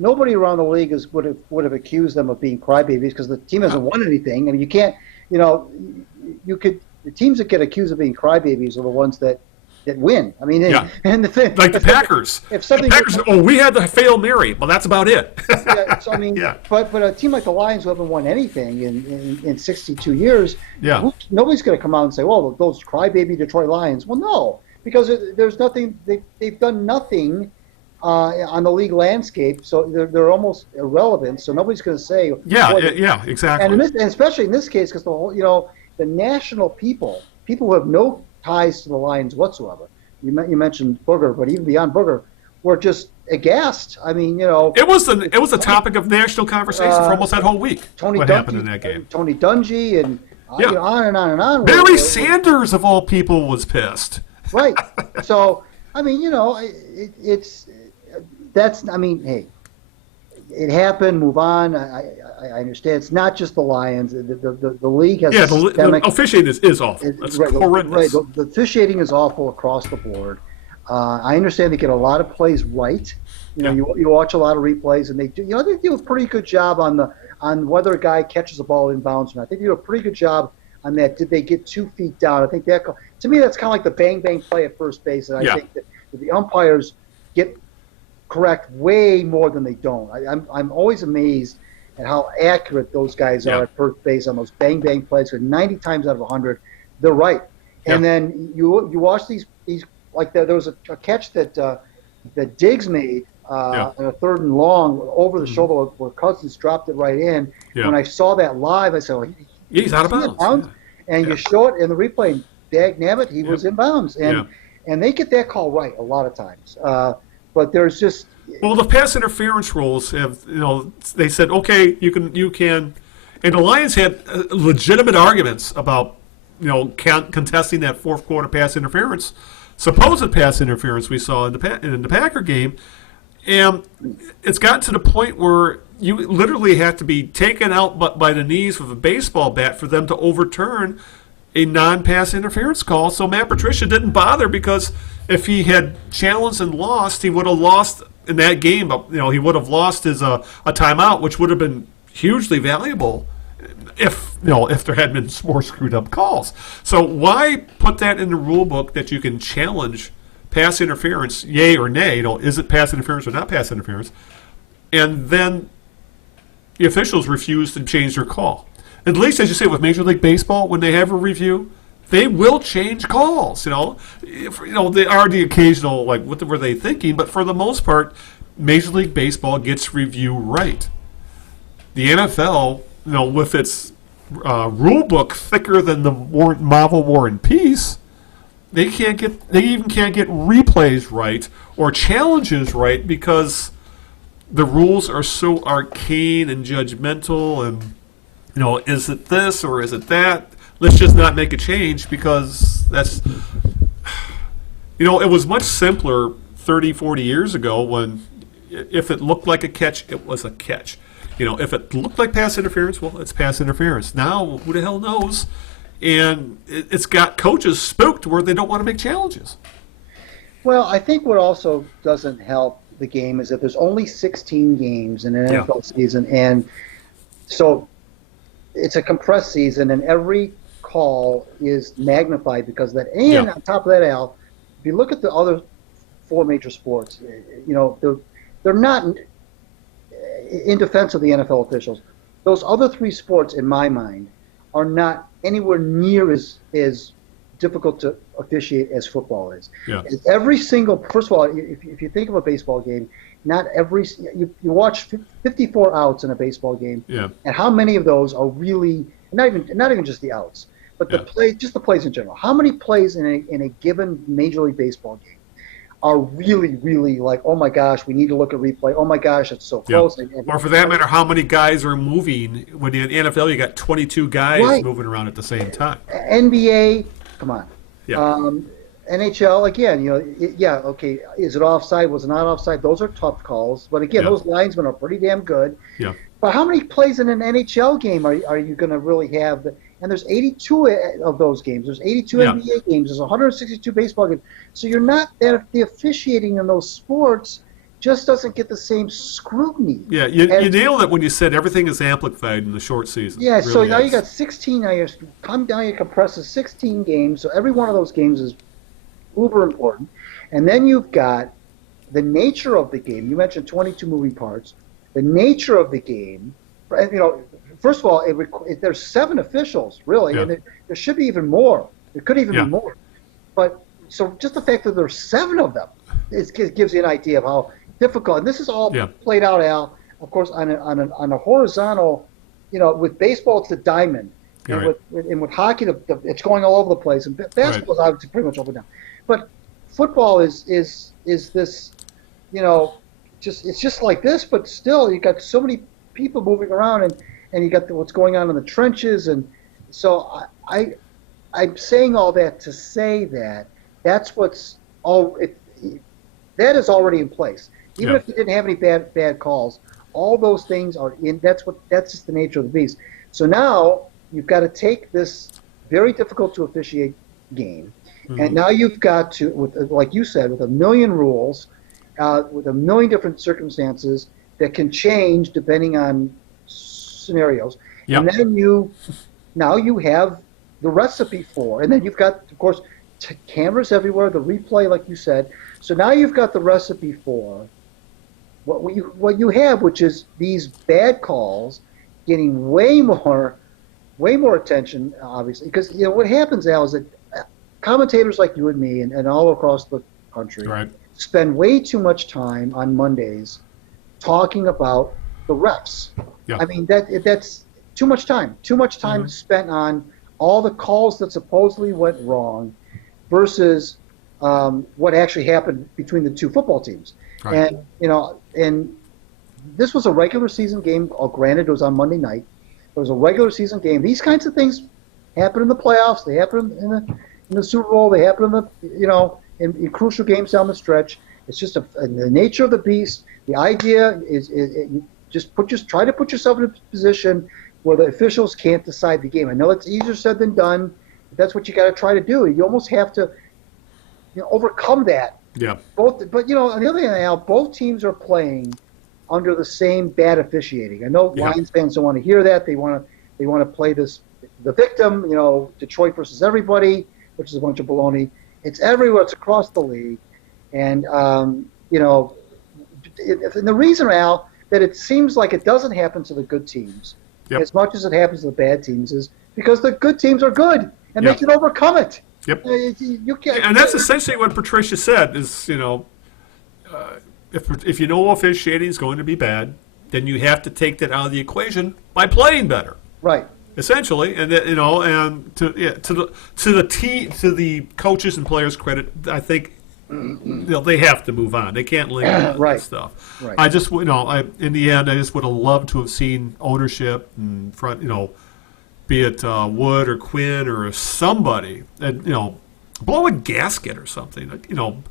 Nobody around the league would have accused them of being crybabies, because the team hasn't won anything. I mean, you can't. The teams that get accused of being crybabies are the ones that win. I mean, and the thing, like the Packers. We had the Hail Mary. Well, that's about it. Yeah, so, I mean, but a team like the Lions, who haven't won anything in 62 years, nobody's going to come out and say, "Well, those crybaby Detroit Lions." Well, no, because there's nothing. They've done nothing on the league landscape, so they're almost irrelevant. So nobody's going to say, exactly. And especially in this case, because the national people who have no ties to the Lions whatsoever. You mentioned Booger, but even beyond Booger, were just aghast. I mean, it was a topic of national conversation for almost that whole week. Happened in that game? Tony Dungy and on and on and on. Barry Sanders of all people was pissed. Right. So I mean, hey, it happened. Move on. I understand. It's not just the Lions. The league has the officiating is awful. It's horrendous. Right. The officiating is awful across the board. I understand they get a lot of plays right. You watch a lot of replays, and they do. They do a pretty good job on whether a guy catches a ball inbounds or not. They do a pretty good job on that. Did they get 2 feet down? I think that, to me, that's kind of like the bang bang play at first base, and I think that the umpires get correct way more than they don't. I'm always amazed at how accurate those guys are at first base on those bang bang plays. Because 90 times out of 100, they're right. And then you watch these like there was a catch that Diggs made in a 3rd and long over the shoulder where Cousins dropped it right in. Yeah. When I saw that live, I said, well, he's out of bounds. And you show it in the replay, dag nabbit, he was in bounds. And they get that call right a lot of times. But there's just... Well, the pass interference rules have, they said, okay, you can, and the Lions had legitimate arguments about, contesting that 4th quarter pass interference, supposed pass interference we saw in the Packer game, and it's gotten to the point where you literally have to be taken out by the knees with a baseball bat for them to overturn a non-pass interference call. So Matt Patricia didn't bother, because if he had challenged and lost, he would have lost in that game. But he would have lost his a timeout, which would have been hugely valuable. if there had been more screwed up calls. So why put that in the rule book that you can challenge pass interference, yay or nay? Is it pass interference or not pass interference? And then the officials refuse to change their call. At least, as you say, with Major League Baseball, when they have a review, they will change calls. They are the occasional, like, what were they thinking? But for the most part, Major League Baseball gets review right. The NFL, with its rule book thicker than the Marvel War and Peace, they even can't get replays right or challenges right because the rules are so arcane and judgmental and, is it this or is it that? Let's just not make a change because that's, it was much simpler 30, 40 years ago when if it looked like a catch, it was a catch. If it looked like pass interference, well, it's pass interference. Now, who the hell knows? And it's got coaches spooked where they don't want to make challenges. Well, I think what also doesn't help the game is that there's only 16 games in an NFL season, and so it's a compressed season, and every call is magnified because of that. And on top of that, Al, if you look at the other four major sports, they're not in defense of the NFL officials. Those other three sports, in my mind, are not anywhere near as difficult to officiate as football is. Yeah. Every single, first of all, if you think of a baseball game, not every you watch 54 outs in a baseball game, and how many of those are really not even just the outs, but the the plays in general. How many plays in a given Major League Baseball game are really, really like, oh my gosh, we need to look at replay. Oh my gosh, it's so close. Or for that matter, how many guys are moving? When in the NFL, you got 22 guys moving around at the same time. NBA, come on. Yeah. NHL, again, okay, is it offside? Was it not offside? Those are tough calls. But again, those linesmen are pretty damn good. Yeah. But how many plays in an NHL game are you going to really have? And there's 82 of those games. There's 82 NBA games. There's 162 baseball games. So you're not that the officiating in those sports just doesn't get the same scrutiny. Yeah, you nailed it when you said everything is amplified in the short season. Yeah, really so now you got 16. Now you compress to 16 games. So every one of those games is uber important. And then you've got the nature of the game. You mentioned 22 moving parts. The nature of the game, first of all, there's 7 officials, really, and there should be even more. There could even be more. But so just the fact that there's 7 of them gives you an idea of how difficult. And this is all played out, Al, of course, on a horizontal. With baseball, it's the diamond, and with hockey, it's going all over the place. And basketball is obviously pretty much up and down. But football is this, it's just like this, but still you got so many people moving around, and you got what's going on in the trenches, and so I'm saying all that to say that that's that is already in place. Even if you didn't have any bad calls, all those things are in. That's just the nature of the beast. So now you've got to take this very difficult to officiate game, and now you've got to, like you said, with a million rules. With a million different circumstances that can change depending on scenarios. And then you have the recipe for, and then you've got, of course, cameras everywhere, the replay, like you said. So now you've got the recipe for what you have, which is these bad calls getting way more attention, obviously. Because, what happens, Al, is that commentators like you and me and all across the country spend way too much time on Mondays talking about the refs. Yeah. I mean, that's too much time. Too much time spent on all the calls that supposedly went wrong versus what actually happened between the two football teams. Right. And this was a regular season game. Granted, it was on Monday night. It was a regular season game. These kinds of things happen in the playoffs. They happen in the Super Bowl. They happen in crucial games down the stretch. It's just the nature of the beast. The idea is try to put yourself in a position where the officials can't decide the game. I know it's easier said than done, but that's what you got to try to do. You almost have to overcome that. Yeah. But on the other hand, Al, both teams are playing under the same bad officiating. I know Lions fans don't want to hear that. They want to They want to play the victim, Detroit versus everybody, which is a bunch of baloney. It's everywhere. It's across the league. And, and the reason, Al, that it seems like it doesn't happen to the good teams as much as it happens to the bad teams is because the good teams are good, and they can overcome it. Yep. You can't, and that's essentially what Patricia said is, if you know officiating is going to be bad, then you have to take that out of the equation by playing better. Right. Essentially, and and to the coaches and players' credit, I think they have to move on. They can't linger on right. this stuff. Right. I just in the end, I just would have loved to have seen ownership and front, be it Wood or Quinn or somebody, and blow a gasket or something. And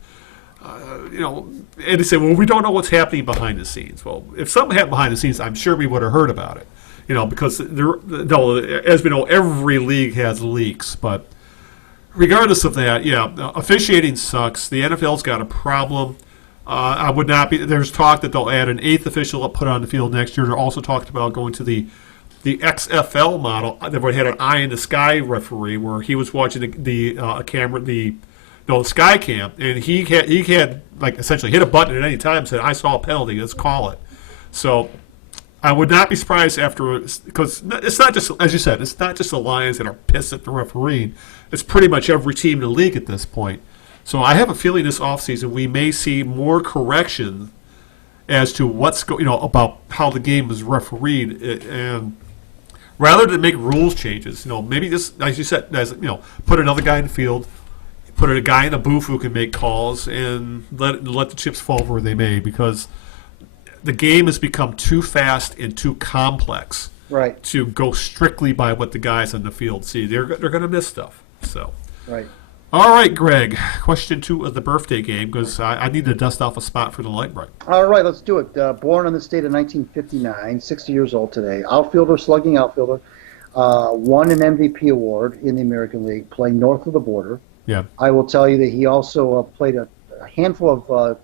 they say, well, we don't know what's happening behind the scenes. Well, if something happened behind the scenes, I'm sure we would have heard about it. Because as we know, every league has leaks. But regardless of that, officiating sucks. The NFL's got a problem. I would not be. There's talk that they'll add an 8th official up put on the field next year. They're also talked about going to the XFL model. They had an eye in the sky referee where he was watching the camera, the sky cam, and he had like essentially hit a button at any time and said, "I saw a penalty. Let's call it." So I would not be surprised because it's not just, as you said, it's not just the Lions that are pissed at the refereeing. It's pretty much every team in the league at this point. So I have a feeling this offseason we may see more correction as to what's about how the game is refereed, and rather than make rules changes, maybe just, as you said, put another guy in the field, put a guy in a booth who can make calls, and let the chips fall where they may, because the game has become too fast and too complex to go strictly by what the guys on the field see. They're going to miss stuff. So, right. All right, Greg. Question 2 of the birthday game, because I need to dust off a spot for the light break. All right, let's do it. Born in the state of 1959, 60 years old today. Slugging outfielder. Won an MVP award in the American League, playing north of the border. Yeah. I will tell you that he also played a handful of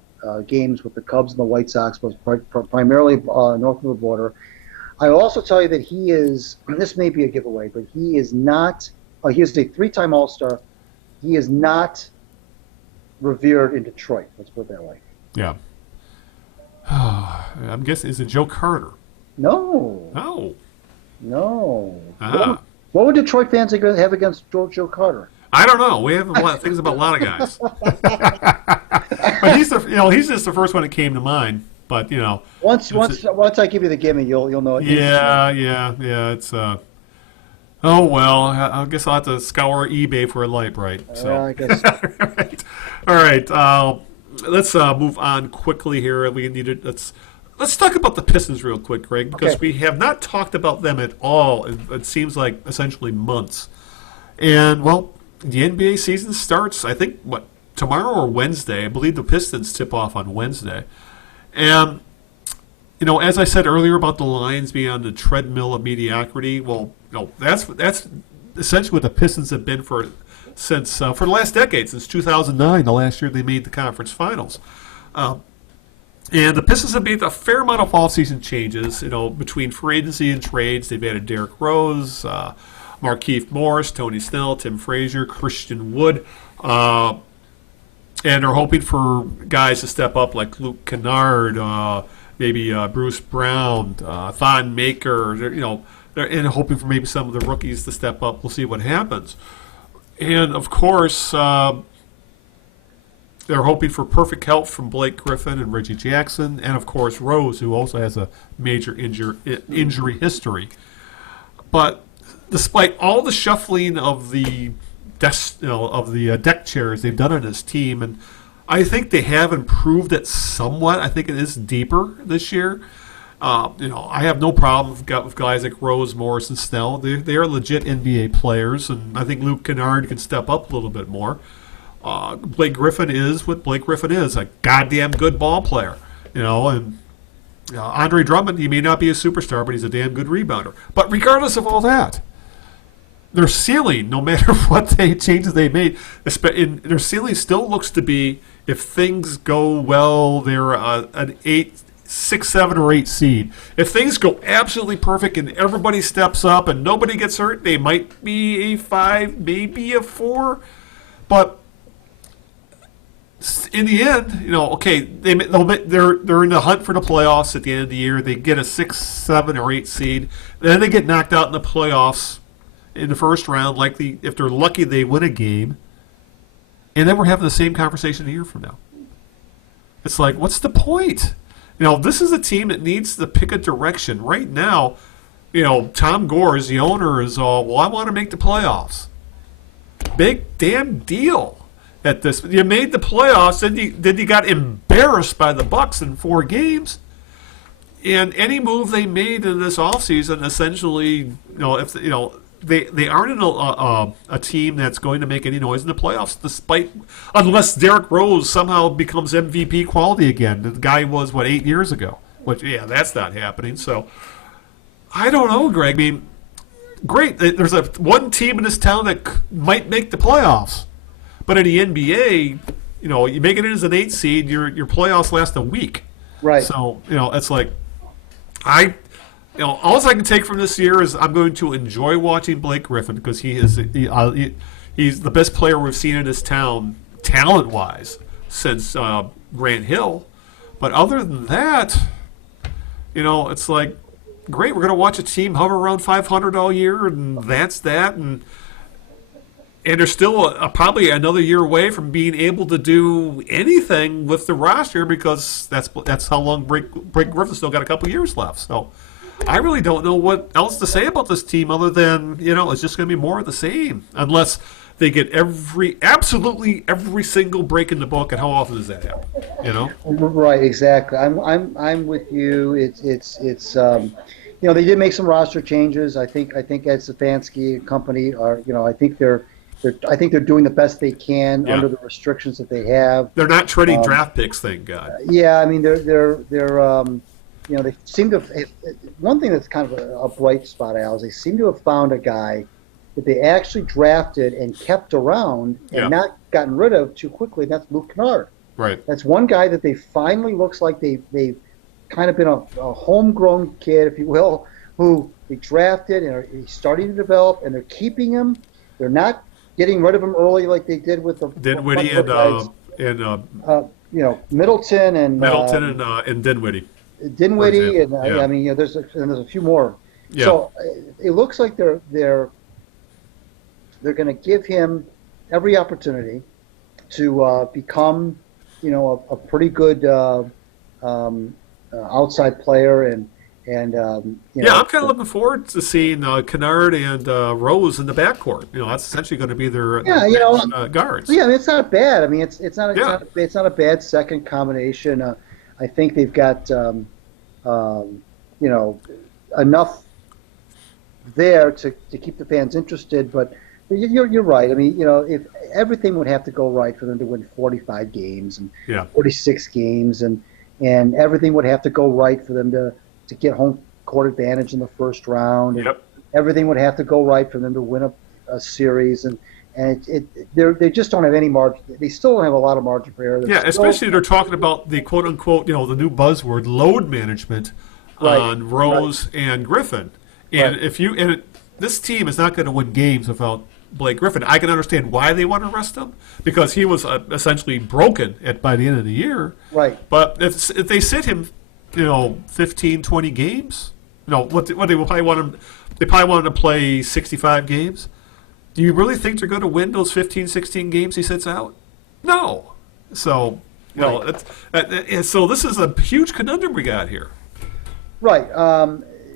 games with the Cubs and the White Sox, but primarily north of the border. I will also tell you that he is, and this may be a giveaway, but he is not, he is a 3-time All-Star. He is not revered in Detroit. Let's put it that way. Yeah. I'm guessing, is it Joe Carter? No. Oh. No. Ah. What would Detroit fans have against Joe Carter? I don't know. We have a lot of things about a lot of guys. But he's just the first one that came to mind. But once I give you the gimme, you'll know it. Yeah. It's oh well. I guess I'll have to scour eBay for a light bright. So I guess. All right. Let's move on quickly here. Let's talk about the Pistons real quick, Greg, because we have not talked about them at all. It seems like essentially months. And well, the NBA season starts, I think, tomorrow or Wednesday. I believe the Pistons tip off on Wednesday. And, as I said earlier about the Lions being on the treadmill of mediocrity, well, that's essentially what the Pistons have been for the last decade, since 2009, the last year they made the conference finals. And the Pistons have made a fair amount of offseason changes, between free agency and trades. They've added Derrick Rose, Markieff Morris, Tony Snell, Tim Frazier, Christian Wood, and they're hoping for guys to step up like Luke Kennard, maybe Bruce Brown, Thon Maker, and hoping for maybe some of the rookies to step up. We'll see what happens. And, of course, they're hoping for perfect health from Blake Griffin and Reggie Jackson, and, of course, Rose, who also has a major injury history. But despite all the shuffling of the deck chairs they've done on this team, and I think they have improved it somewhat. I think it is deeper this year. I have no problem with guys like Rose, Morris, and Snell. They are legit NBA players, and I think Luke Kennard can step up a little bit more. Blake Griffin is what Blake Griffin is, a goddamn good ball player. And Andre Drummond, he may not be a superstar, but he's a damn good rebounder. But regardless of all that, their ceiling, no matter what changes they made, their ceiling still looks to be, if things go well, they're an 8 6, 7, or 8 seed. If things go absolutely perfect and everybody steps up and nobody gets hurt, they might be a 5, maybe a 4. But in the end, okay, they're in the hunt for the playoffs at the end of the year. They get a 6, 7, or 8 seed. Then they get knocked out in the playoffs in the first round. Likely, if they're lucky, they win a game. And then we're having the same conversation a year from now. It's like, what's the point? This is a team that needs to pick a direction. Right now, Tom Gores, the owner, is all, well, I want to make the playoffs. Big damn deal at this. You made the playoffs, then you got embarrassed by the Bucks in 4 games. And any move they made in this offseason, essentially, if they aren't a team that's going to make any noise in the playoffs, unless Derrick Rose somehow becomes MVP quality again. The guy was 8 years ago. Which, that's not happening. So I don't know, Greg. I mean, great. There's one team in this town that might make the playoffs, but in the NBA, you make it in as an 8 seed, your playoffs last a week. Right. So it's like all I can take from this year is I'm going to enjoy watching Blake Griffin because he's the best player we've seen in this town, talent-wise, since Grant Hill. But other than that, it's like, great, we're going to watch a team hover around 500 all year, and that's that. And they're still probably another year away from being able to do anything with the roster because that's how long Blake Griffin's still got a couple years left. So I really don't know what else to say about this team other than, it's just going to be more of the same unless they get absolutely every single break in the book. And how often does that happen? Right, exactly. I'm with you. It's they did make some roster changes. I think Ed Stefanski and company are, I think they're doing the best they can under the restrictions that they have. They're not trading draft picks, thank God. Yeah, I mean they're they seem to have, one thing that's kind of a bright spot, Al, is they seem to have found a guy that they actually drafted and kept around and not gotten rid of too quickly, and that's Luke Kennard. Right. That's one guy that they finally looks like they've kind of been a homegrown kid, if you will, who they drafted and he's starting to develop, and they're keeping him. They're not getting rid of him early like they did with the Dinwiddie Middleton and Dinwiddie. Dinwiddie, and I mean, there's a few more. Yeah. So it looks like they're going to give him every opportunity to become, a pretty good outside player, and I'm kind of looking forward to seeing Kennard and Rose in the backcourt. That's essentially going to be their guards. Yeah, I mean, it's not bad. I mean, it's not a bad second combination. I think they've got enough there to keep the fans interested. But you're right. I mean, if everything would have to go right for them to win 45 games and 46 games, and everything would have to go right for them to get home court advantage in the first round. And everything would have to go right for them to win a series, and they just don't have any margin. They still don't have a lot of margin for error. Especially they're talking about the quote unquote, the new buzzword, load management on Rose and Griffin. And this team is not going to win games without Blake Griffin. I can understand why they want to rest him because he was essentially broken by the end of the year. Right. But if they sit him, 15, 20 games, what they probably want him. They probably want him to play 65 games. Do you really think they're going to win those 15, 16 games he sits out? No. So, so this is a huge conundrum we got here. Right.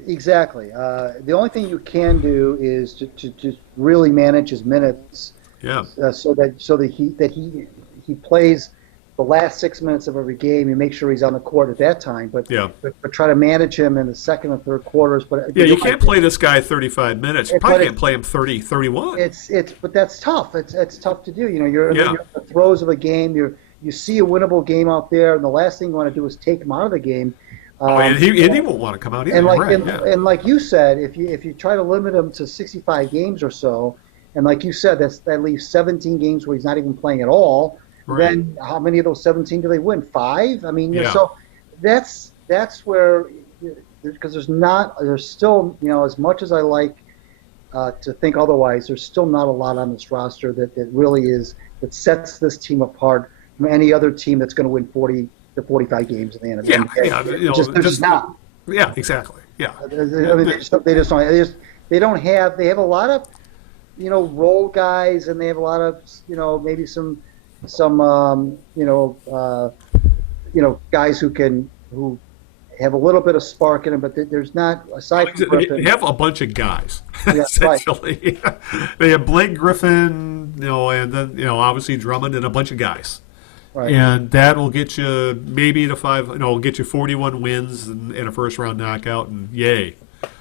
Exactly. The only thing you can do is to just really manage his minutes. Yeah. So that he plays the last 6 minutes of every game. You make sure he's on the court at that time. But try to manage him in the second and third quarters. But you can't play this guy 35 minutes. You probably can't play him 30, 31. But that's tough. It's tough to do. You're in the throes of a game. You see a winnable game out there, and the last thing you want to do is take him out of the game. And he won't want to come out either. And like you said, if you try to limit him to 65 games or so, and like you said, that leaves 17 games where he's not even playing at all. Right. Then how many of those 17 do they win? 5? I mean, so that's that's where, because there's still, as much as I like to think otherwise, there's still not a lot on this roster that really that sets this team apart from any other team that's going to win 40 to 45 games in the NBA. They're just not. Yeah, exactly. Yeah. I mean, they don't have. They have a lot of, role guys, and they have a lot of, maybe some guys who have a little bit of spark in them, but there's not, aside from Griffin. They have a bunch of guys, Yeah, essentially. Right. They have Blake Griffin, and then, obviously Drummond and a bunch of guys. Right. And that will get you maybe to get you 41 wins and a first-round knockout, and yay.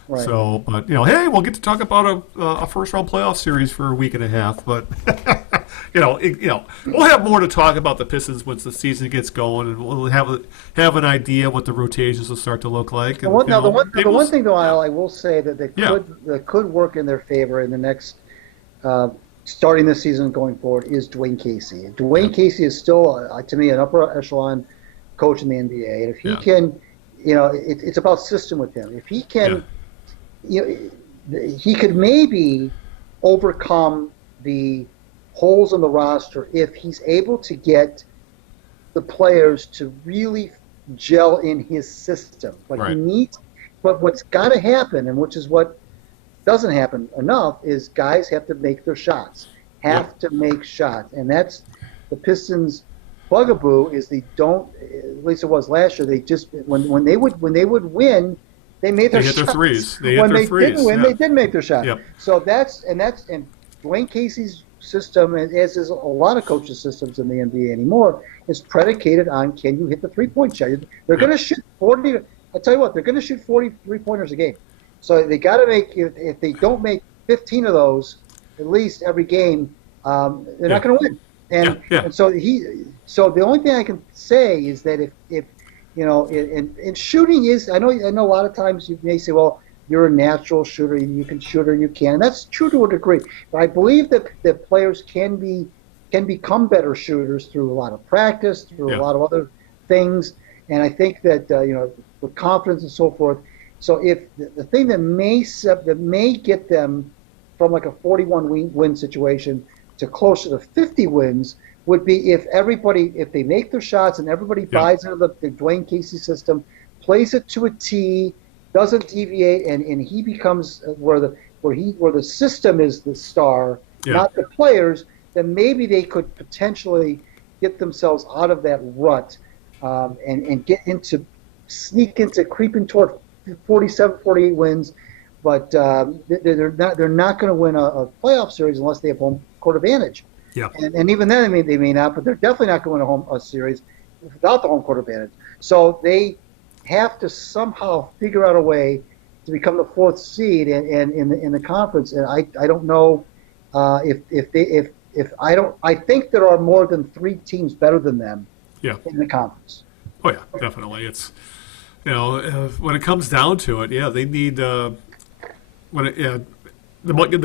Right. So, but, hey, we'll get to talk about a first-round playoff series for a week and a half, but... we'll have more to talk about the Pistons once the season gets going, and we'll have an idea what the rotations will start to look like. And, the one thing though, I will say that could work in their favor in the next starting this season and going forward is Dwayne Casey. Dwayne Casey is still, to me, an upper echelon coach in the NBA, and if he can, it's about system with him. If he can, he could maybe overcome the holes in the roster if he's able to get the players to really gel in his system. He needs, but what's got to happen, and which is what doesn't happen enough, is guys have to make their shots. To make shots, and that's the Pistons' bugaboo. Is they don't. At least it was last year. They just when they would win, they made their shots. Hit their threes. When they didn't win, they did make their shots. Yep. So that's Dwayne Casey's system, as is a lot of coaches' systems in the NBA anymore, is predicated on, can you hit the three-point shot? They're going to shoot 40. I tell you what, they're going to shoot 40 three-pointers a game. So they got to make. If they don't make 15 of those at least every game, they're not going to win. And so the only thing I can say is that if and shooting is, I know a lot of times you may say, well, you're a natural shooter, you can shoot or you can. And that's true to a degree. But I believe that players can become better shooters through a lot of practice, through a lot of other things. And I think that with confidence and so forth. So if the thing that may get them from like a 41 win situation to closer to 50 wins would be if they make their shots and everybody buys into the Dwayne Casey system, plays it to a T, doesn't deviate, and he becomes where the system is the star, not the players, then maybe they could potentially get themselves out of that rut and sneak into creeping toward 47, 48 wins. But they're not going to win a playoff series unless they have home court advantage. Yeah. And even then, they may not, but they're definitely not going to win a series without the home court advantage. So they have to somehow figure out a way to become the fourth seed in the conference. And I don't know I think there are more than 3 teams better than them in the conference. Oh yeah, definitely. It's when it comes down to it, they need the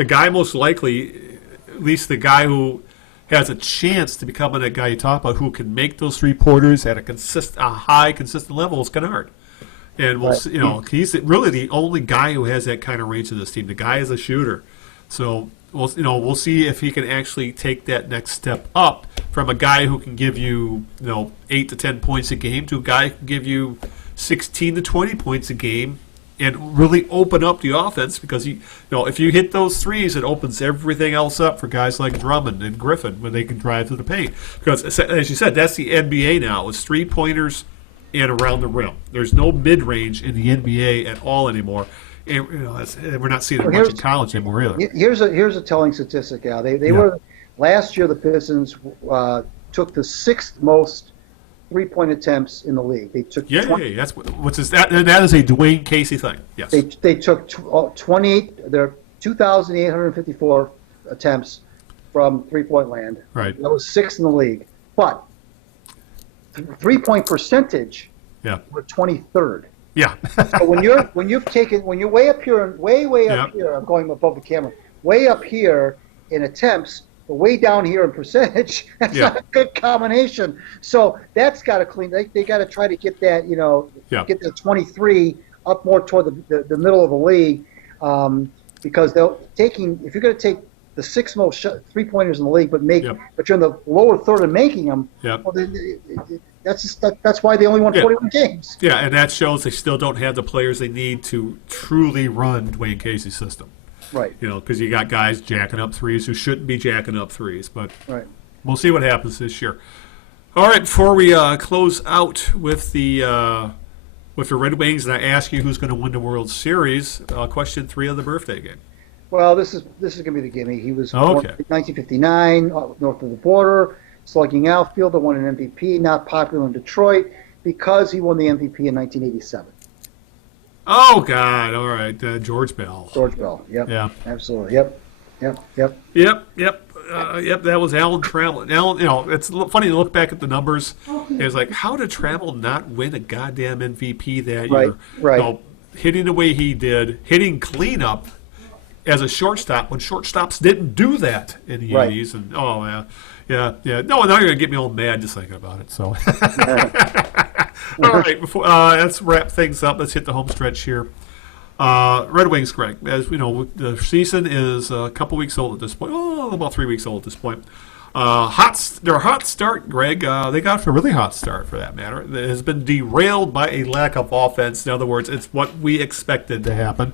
guy most likely, at least the guy who has a chance to becoming that guy you talk about, who can make those three-pointers at a high, consistent level, is Kennard. And he's really the only guy who has that kind of range in this team. The guy is a shooter, so we'll see if he can actually take that next step up from a guy who can give you 8 to 10 points a game to a guy who can give you 16 to 20 points a game and really open up the offense, because if you hit those threes, it opens everything else up for guys like Drummond and Griffin when they can drive to the paint. Because as you said, that's the NBA now. It's 3-pointers and around the rim. There's no mid-range in the NBA at all anymore. And, we're not seeing it much in college anymore either. Here's a telling statistic, Al. They were last year. The Pistons took the 6th most 3-point attempts in the league. They took that's that is a Dwayne Casey thing. Yes, they took 28. Their 2,854 attempts from 3-point land. Right, that was 6th in the league. But 3-point percentage, were 23rd. Yeah. So when you're way up here, way up here, I'm going above the camera, way up here in attempts, But way down here in percentage, that's Yeah. not a good combination. So that's got to clean. They got to try to get that, get the 23 up more toward the middle of the league, because if you're going to take the six most three-pointers in the league, but you're in the lower third and making them, well, that's why they only won 41 games. Yeah, and that shows they still don't have the players they need to truly run Dwayne Casey's system. Right. Because you got guys jacking up threes who shouldn't be jacking up threes. But we'll see what happens this year. All right, before we close out with the Red Wings, and I ask you who's going to win the World Series, question 3 of the birthday game. Well, this is going to be the gimme. He was born in 1959, north of the border, slugging outfielder, won an MVP, not popular in Detroit because he won the MVP in 1987. Oh, God. All right. George Bell. George Bell. Yep. Yeah. Absolutely. Yep. Yep. That was Alan Trammell. Alan, it's funny to look back at the numbers. It's like, how did Trammell not win a goddamn MVP that year? Right. Hitting the way he did, hitting cleanup as a shortstop when shortstops didn't do that in the 80s. And yeah. No, now you're gonna get me all mad just thinking about it. So. All right, let's wrap things up. Let's hit the home stretch here. Red Wings, Greg. As we know, the season is a couple weeks old at this point. Oh, about 3 weeks old at this point. Their hot start, Greg. They got off a really hot start, for that matter. It has been derailed by a lack of offense. In other words, it's what we expected to happen.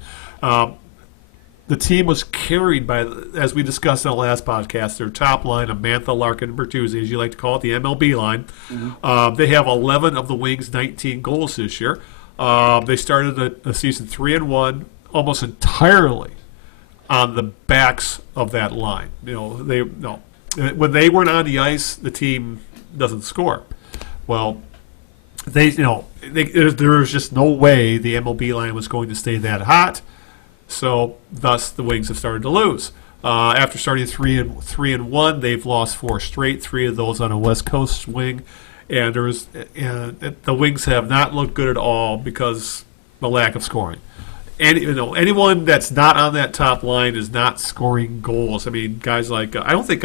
The team was carried by, as we discussed in the last podcast, their top line of Mantha, Larkin, and Bertuzzi, as you like to call it, the MLB line. Mm-hmm. They have 11 of the Wings' 19 goals this year. They started the season 3-1, almost entirely on the backs of that line. When they weren't on the ice, the team doesn't score. Well, there was just no way the MLB line was going to stay that hot. So, thus, the Wings have started to lose. After starting 3-1, they've lost 4 straight, 3 of those on a West Coast swing, and the Wings have not looked good at all because of the lack of scoring. And anyone that's not on that top line is not scoring goals. I mean, guys like I don't think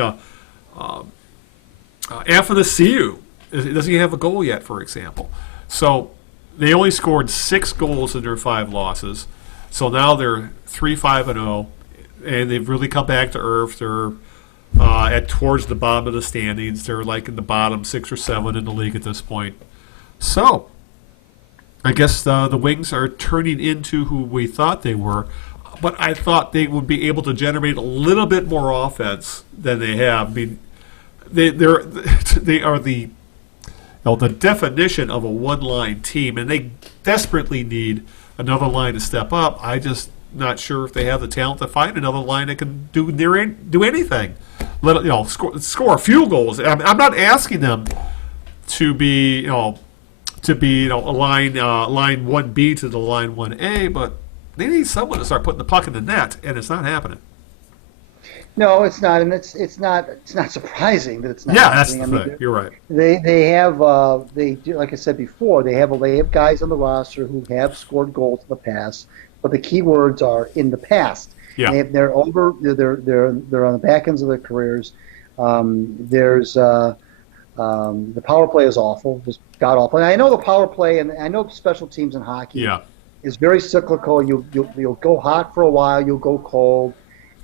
Athanasiou doesn't have a goal yet, for example. So they only scored 6 goals in their 5 losses. So now they're 3-5-0, and they've really come back to earth. They're towards the bottom of the standings. They're like in the bottom 6 or 7 in the league at this point. So I guess the Wings are turning into who we thought they were, but I thought they would be able to generate a little bit more offense than they have. I mean, they are the definition of a one-line team, and they desperately need another line to step up. I just not sure if they have the talent to find another line that can do anything. Score a few goals. I'm not asking them to be a line 1B to the line 1A, but they need someone to start putting the puck in the net, and it's not happening. No, it's not, and it's not surprising that it's not. Yeah, happening. That's the thing. You're right. They have like I said before, they have guys on the roster who have scored goals in the past, but the key words are in the past. Yeah. They're on the back ends of their careers. The power play is awful, just god awful. And I know the power play, and I know special teams in hockey is very cyclical. You'll go hot for a while, you'll go cold.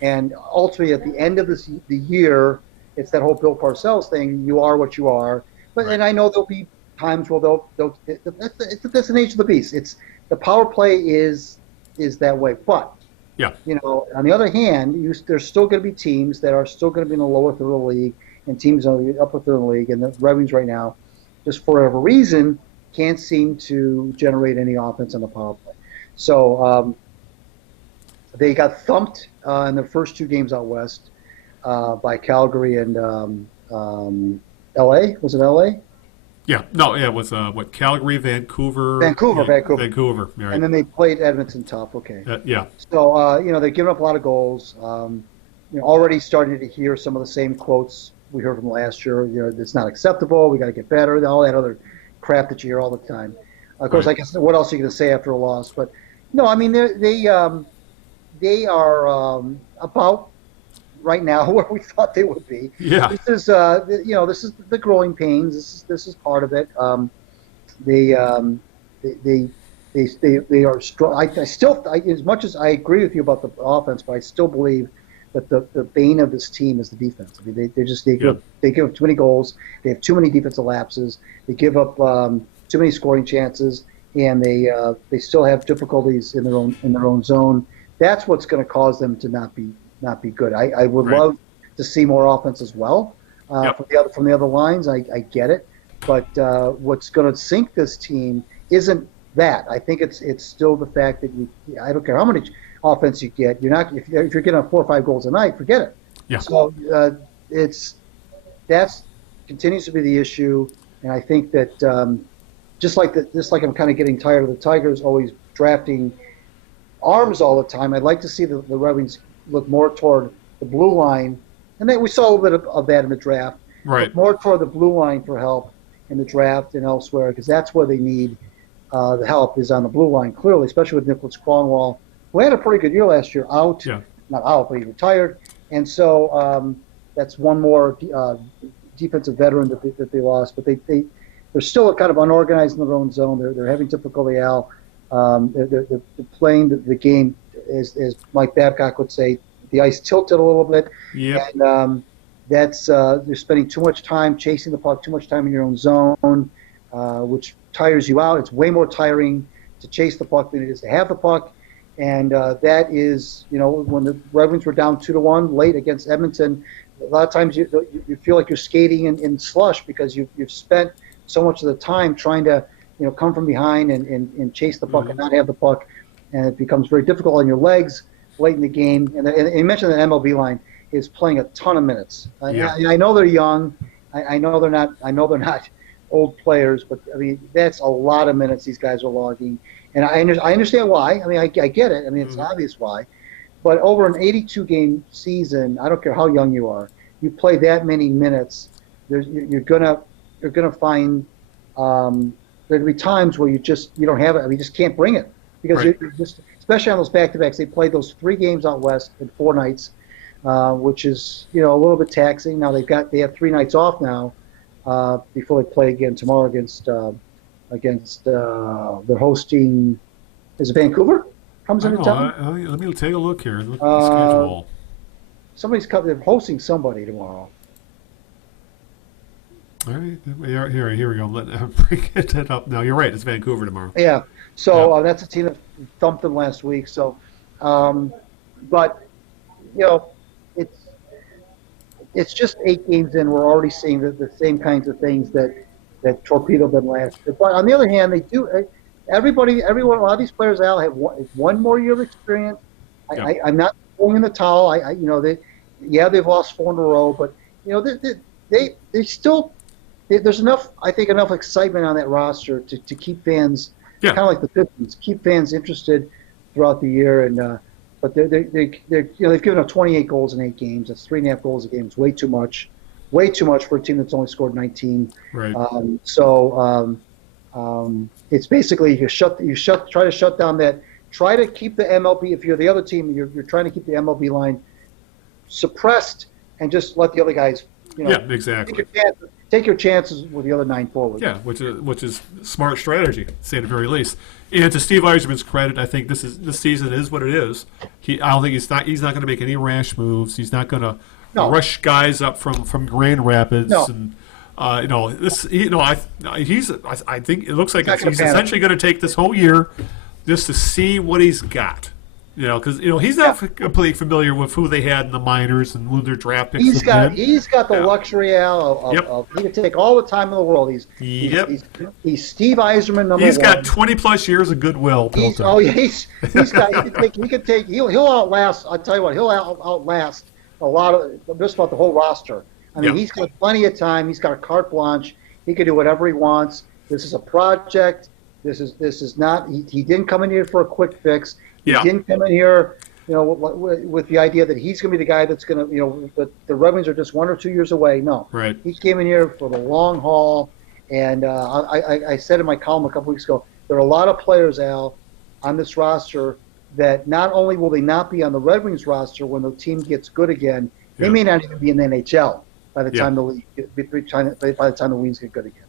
And ultimately, at the end of the year, it's that whole Bill Parcells thing. You are what you are. But and I know there'll be times where that's the nature of the beast. It's the power play is that way. But on the other hand, there's still going to be teams that are still going to be in the lower third of the league, and teams in the upper third of the league. And the Red Wings right now, just for whatever reason, can't seem to generate any offense on the power play. So they got thumped in their first 2 games out west by Calgary and L.A. Was it L.A.? Yeah. No, it was Calgary, Vancouver. Vancouver. Right. And then they played Edmonton tough. Okay. Yeah. So, they've given up a lot of goals. Already starting to hear some of the same quotes we heard from last year. It's not acceptable. We got to get better. All that other crap that you hear all the time. Of course, I guess what else are you going to say after a loss? But no, I mean they are about right now where we thought they would be. Yeah. This is this is the growing pains. This is part of it. They they they are strong. As much as I agree with you about the offense, but I still believe that the bane of this team is the defense. I mean, they give up too many goals. They have too many defensive lapses. They give up too many scoring chances, and they still have difficulties in their own zone. That's what's going to cause them to not be good. I would love to see more offense as well from the other lines. I get it, but what's going to sink this team isn't that. I think it's still the fact that I don't care how many offense you get. You're not if you're getting 4 or 5 goals a night, forget it. Yeah. So that's continues to be the issue, and I think that just like I'm kind of getting tired of the Tigers always drafting arms all the time. I'd like to see the Red Wings look more toward the blue line, and then we saw a little bit of that in the draft. Right. More toward the blue line for help in the draft and elsewhere, because that's where they need the help is on the blue line, clearly, especially with Nicholas Kronwall, who had a pretty good year last year, not out, but he retired. And so that's one more defensive veteran that they lost. But they're still kind of unorganized in their own zone. They're having difficulty, Al. They're playing the game, as Mike Babcock would say, the ice tilted a little bit. Yep. And that's they're spending too much time chasing the puck, too much time in your own zone, which tires you out. It's way more tiring to chase the puck than it is to have the puck. And that is, when the Red Wings were down 2-1 late against Edmonton, a lot of times you feel like you're skating in slush because you've spent so much of the time trying to come from behind and chase the puck and not have the puck, and it becomes very difficult on your legs late in the game. And you mentioned that MLB line is playing a ton of minutes. I know they're young. I know they're not old players, but I mean that's a lot of minutes these guys are logging, and I understand why. I mean I get it. I mean it's obvious why, but over an 82-game season, I don't care how young you are, you play that many minutes. You're gonna find there'll be times where you don't have it. I mean, you just can't bring it because you're just, especially on those back-to-backs. They played those 3 games out west in 4 nights, which is a little bit taxing. Now they have 3 nights off now before they play again tomorrow against they're hosting. Is it Vancouver? Comes into town. Let me take a look here. Look at the schedule. They're hosting somebody tomorrow. All right, here we go. Let bring it up now. You're right. It's Vancouver tomorrow. Yeah. So that's a team that thumped them last week. So, but it's just 8 games in. We're already seeing the same kinds of things that torpedoed them last year. But on the other hand, they do. Everyone, a lot of these players, Al, have one more year of experience. Yeah. I'm not throwing in the towel. They've lost 4 in a row, but they still. There's enough excitement on that roster to keep fans, kind of like the Pistons, keep fans interested throughout the year. And but they've given up 28 goals in 8 games. That's 3.5 goals a game. It's way too much for a team that's only scored 19. Right. It's basically try to shut down that. Try to keep the MLB. If you're the other team, you're trying to keep the MLB line suppressed and just let the other guys. Exactly. Take your chances with the other 9 forwards. Yeah, which is smart strategy, to say the very least. And to Steve Yzerman's credit, I think this season is what it is. I don't think he's not going to make any rash moves. He's not going to rush guys up from Grand Rapids. No. And I think it looks like he's essentially going to take this whole year just to see what he's got. Because he's not completely familiar with who they had in the minors and who their draft picks. He's got the luxury, Al, of he can take all the time in the world. He's Steve Yzerman number 1. He's got 20+ years of goodwill. He'll outlast. I'll tell you what, he'll outlast a lot of just about the whole roster. I mean, he's got plenty of time. He's got a carte blanche. He can do whatever he wants. This is a project. This is not. He didn't come in here for a quick fix. He didn't come in here, with the idea that he's going to be the guy that's going to, the Red Wings are just 1 or 2 years away. No. Right. He came in here for the long haul, and I said in my column a couple weeks ago, there are a lot of players, Al, on this roster that not only will they not be on the Red Wings roster when the team gets good again They Yeah. may not even be in the NHL by the Yeah. time the league, by the time the leagues get good again.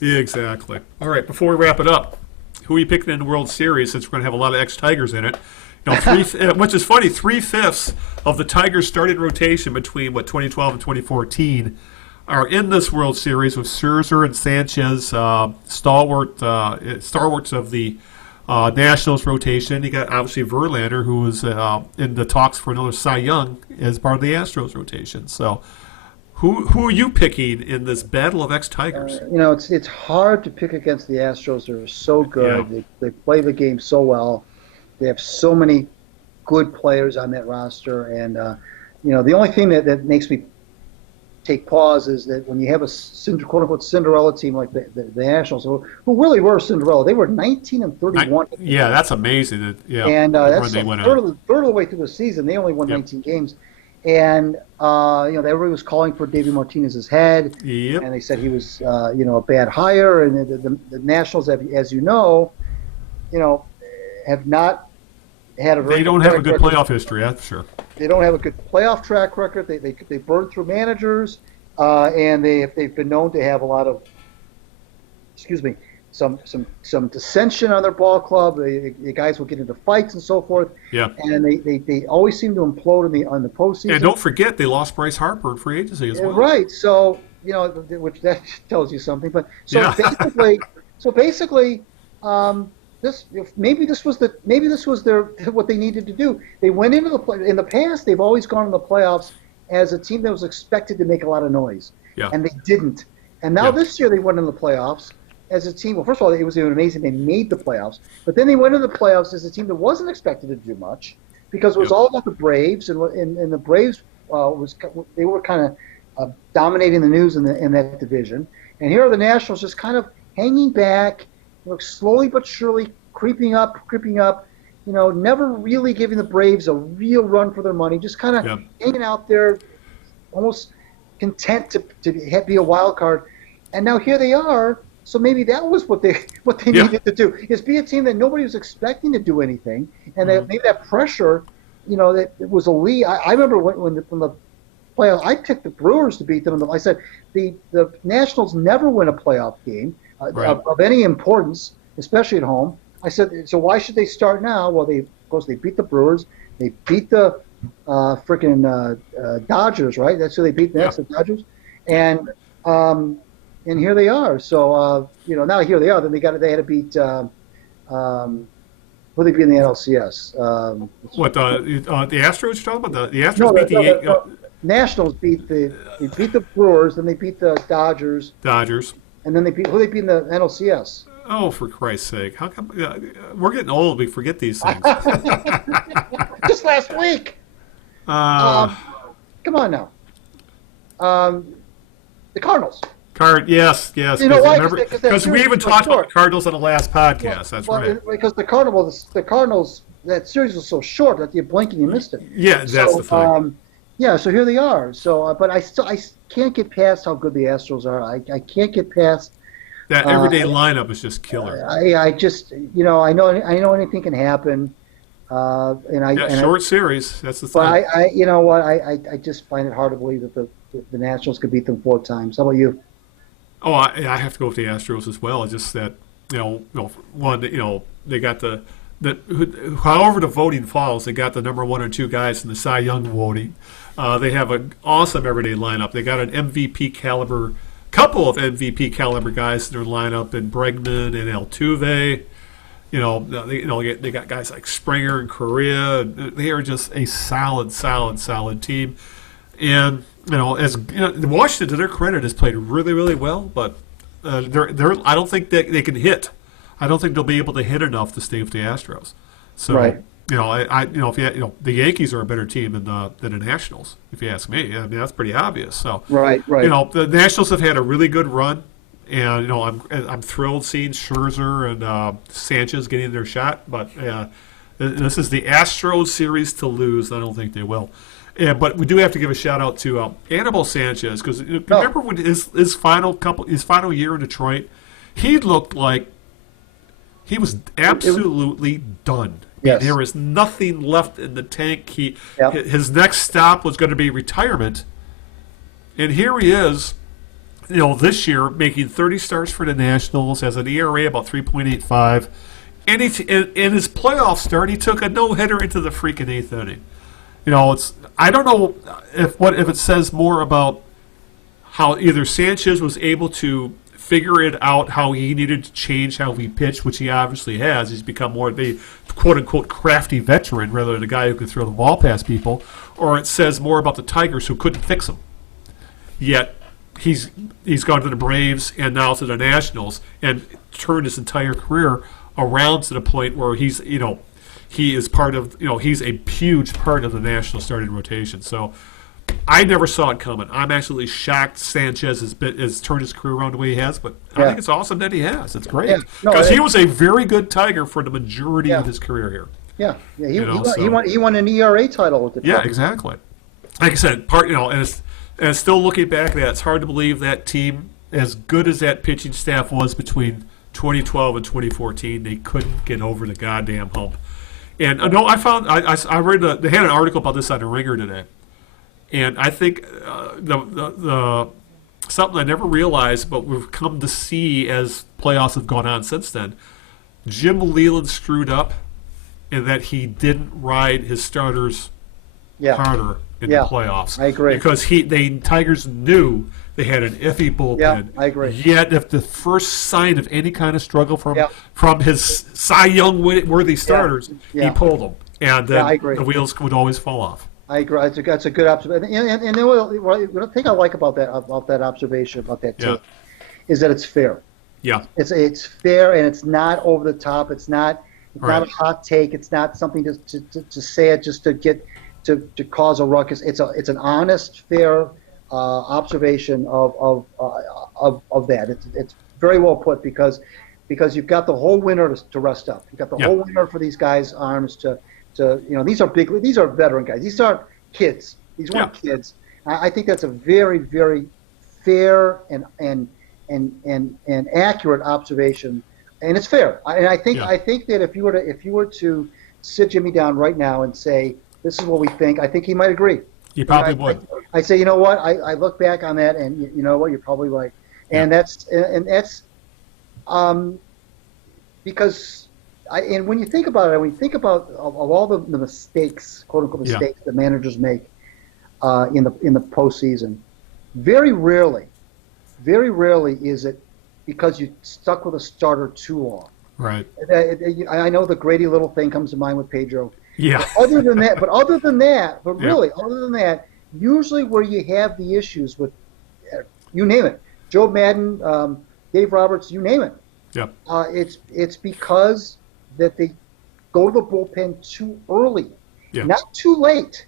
Yeah, exactly. All right, before we wrap it up, who are you picking in the World Series since we're going to have a lot of ex-Tigers in it? Which is funny, 3/5 of the Tigers' starting rotation between 2012 and 2014 are in this World Series with Scherzer and Sanchez, stalwarts of the Nationals rotation. You got obviously Verlander, who was in the talks for another Cy Young as part of the Astros rotation. So, who are you picking in this battle of ex-Tigers? It's hard to pick against the Astros. They're so good. Yeah. They play the game so well. They have so many good players on that roster, and the only thing that makes me take pause is that when you have a quote-unquote Cinderella team like the Nationals, who really were Cinderella, they were 19-31. Yeah, that's amazing. And that's they a went third of the way through the season. They only won 19 games. And, everybody was calling for Davey Martinez's head. Yep. And they said he was, a bad hire. And the Nationals, as you know, have not had a very They don't have a good playoff history, that's for sure. They don't have a good playoff track record. They burned through managers, and they've been known to have a lot of, some dissension on their ball club. The guys will get into fights and so forth. Yeah. And they always seem to implode in the postseason. And don't forget, they lost Bryce Harper in free agency as well. Right. So which that tells you something. But basically, maybe this was their what they needed to do. They went into in the past. They've always gone in the playoffs as a team that was expected to make a lot of noise, and they didn't. And now this year they went in the playoffs as a team. Well, first of all, it was amazing they made the playoffs, but then they went into the playoffs as a team that wasn't expected to do much because it was all about the Braves, and the Braves they were kind of dominating the news in that division. And here are the Nationals just kind of hanging back. Slowly but surely creeping up, never really giving the Braves a real run for their money, just kind of hanging out there, almost content to be a wild card. And now here they are, so maybe that was what they needed to do, is be a team that nobody was expecting to do anything, and that maybe that pressure, that it was a lead. I remember when the playoff, I picked the Brewers to beat them. I said the Nationals never win a playoff game. Of any importance, especially at home. I said, so why should they start now? Well, of course, they beat the Brewers. They beat the freaking Dodgers, right? That's who they beat next, the Dodgers. And here they are. So, now here they are. Then they had to beat who they beat in the NLCS. The Astros you're talking about? The Astros beat the Nationals beat the Brewers, then they beat the Dodgers. And then who they beat in the NLCS? Oh, for Christ's sake! How come we're getting old? We forget these things. Just last week. Come on now. The Cardinals. Yes. You know why? Because we even talked about the Cardinals on the last podcast. That's right. Because the Cardinals, that series was so short that you blink and you missed it. Yeah, that's the thing. So here they are. So, but I can't get past how good the Astros are. I can't get past that everyday lineup is just killer. I just I know anything can happen. Short series. That's the thing. But I just find it hard to believe that the Nationals could beat them 4 times. How about you? Oh, I have to go with the Astros as well. It's just that one, they got however the voting falls, they got the number 1 or 2 guys in the Cy Young voting. They have an awesome everyday lineup. They got couple of MVP caliber guys in their lineup in Bregman and Altuve. They got guys like Springer and Correa. They are just a solid team. And Washington, to their credit, has played really, really well. But I don't think they can hit. I don't think they'll be able to hit enough to stay with the Astros. So, right. The Yankees are a better team than the Nationals, if you ask me. I mean, that's pretty obvious. So, right. The Nationals have had a really good run, and I'm thrilled seeing Scherzer and Sanchez getting their shot. But this is the Astros series to lose. I don't think they will. Yeah, but we do have to give a shout out to Anibal Sanchez, because remember when his final year in Detroit, he looked like he was absolutely done. Yes. There was nothing left in the tank. Yep. His next stop was going to be retirement, and here he is. This year making 30 starts for the Nationals, has an ERA about 3.85, and in his playoff start he took a no-hitter into the freaking eighth inning. I don't know if it says more about how either Sanchez was able to figure it out, how he needed to change how he pitched, which he obviously has. He's become more of a quote-unquote crafty veteran rather than a guy who can throw the ball past people, or it says more about the Tigers who couldn't fix him. Yet he's gone to the Braves and now to the Nationals and turned his entire career around to the point where he is part of, he's a huge part of the National starting rotation. So I never saw it coming. I'm absolutely shocked Sanchez has turned his career around the way he has, but I think it's awesome that he has. It's great. Because he was a very good Tiger for the majority of his career here. Yeah. He won an ERA title with the Tigers. Yeah, exactly. Like I said, and still looking back at that, it's hard to believe that team, as good as that pitching staff was between 2012 and 2014, they couldn't get over the goddamn hump. And I found I read they had an article about this on the Ringer today. And I think the something I never realized, but we've come to see as playoffs have gone on since then, Jim Leyland screwed up in that he didn't ride his starters harder in the playoffs. I agree. Because the Tigers knew they had an iffy bullpen. Yeah, I agree. Yet if the first sign of any kind of struggle from his Cy Young worthy starters, he pulled them. And then the wheels would always fall off. I agree. That's a good observation. And the thing I like about that observation, about that too, is that it's fair. Yeah. It's fair, and it's not over the top. It's not a hot take. It's not something to say it just to get to cause a ruckus. It's an honest, fair observation of that. It's very well put because you've got the whole winter to rest up. You've got the whole winter for these guys' arms to these are veteran guys. These aren't kids. These weren't kids. I think that's a very, very fair and accurate observation, and it's fair. I think that if you were to sit Jimmy down right now and say, this is what we think, I think he might agree. He probably would. I'd say, you know what? I look back on that, and you know what? You're probably right. And that's because. And when you think about it, when you think about of all the mistakes, quote unquote mistakes that managers make in the postseason, very rarely is it because you stuck with a starter too long. Right. I know the Grady Little thing comes to mind with Pedro. Yeah. But other than that, usually where you have the issues with, you name it, Joe Madden, Dave Roberts, you name it. Yeah. It's because that they go to the bullpen too early, not too late.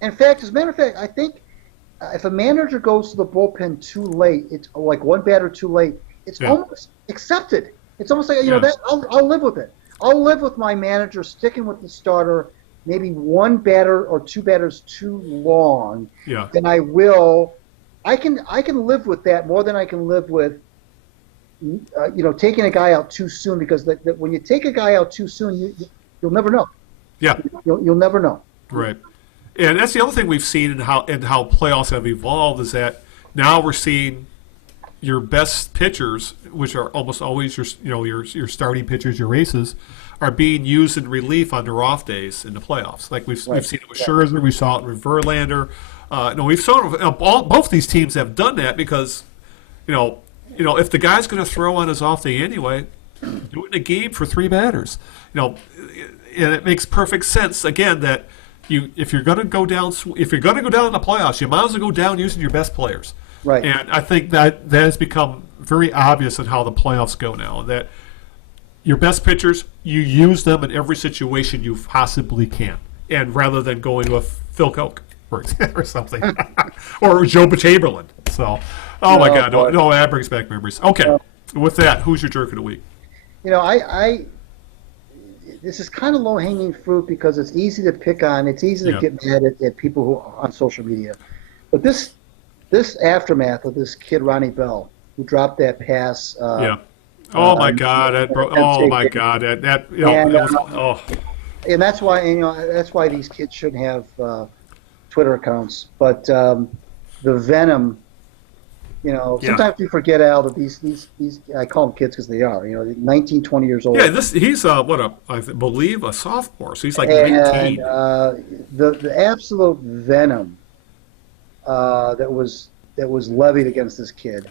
In fact, as a matter of fact, I think if a manager goes to the bullpen too late, it's like one batter too late, it's almost accepted. It's almost like, that I'll live with it. I'll live with my manager sticking with the starter maybe one batter or two batters too long than I will. I can live with that more than I can live with taking a guy out too soon, because when you take a guy out too soon, you'll never know. Yeah, you'll never know. Right, and that's the other thing we've seen in how playoffs have evolved is that now we're seeing your best pitchers, which are almost always your starting pitchers, your aces, are being used in relief on their off days in the playoffs. Like we've seen it with Scherzer, we saw it with Verlander. We've seen both these teams have done that because if the guy's going to throw on his off day anyway, do it in a game for three batters. And it makes perfect sense again that if you're going to go down in the playoffs, you might as well go down using your best players. Right. And I think that has become very obvious in how the playoffs go now. That your best pitchers, you use them in every situation you possibly can, and rather than going with Phil Koch or something, or Joe Chamberlain. So. Oh my God! No, that brings back memories. Okay, with that, who's your jerk of the week? This is kind of low-hanging fruit because it's easy to pick on. It's easy to get mad at people who are on social media. But this aftermath of this kid Ronnie Bell, who dropped that pass. Oh my God! Oh my God! and that's why that's why these kids shouldn't have Twitter accounts. But the venom, sometimes we forget, Al, that these I call them kids because they are, 19, 20 years old. Yeah, he's I believe a sophomore, so he's like And 19. The absolute venom that was levied against this kid.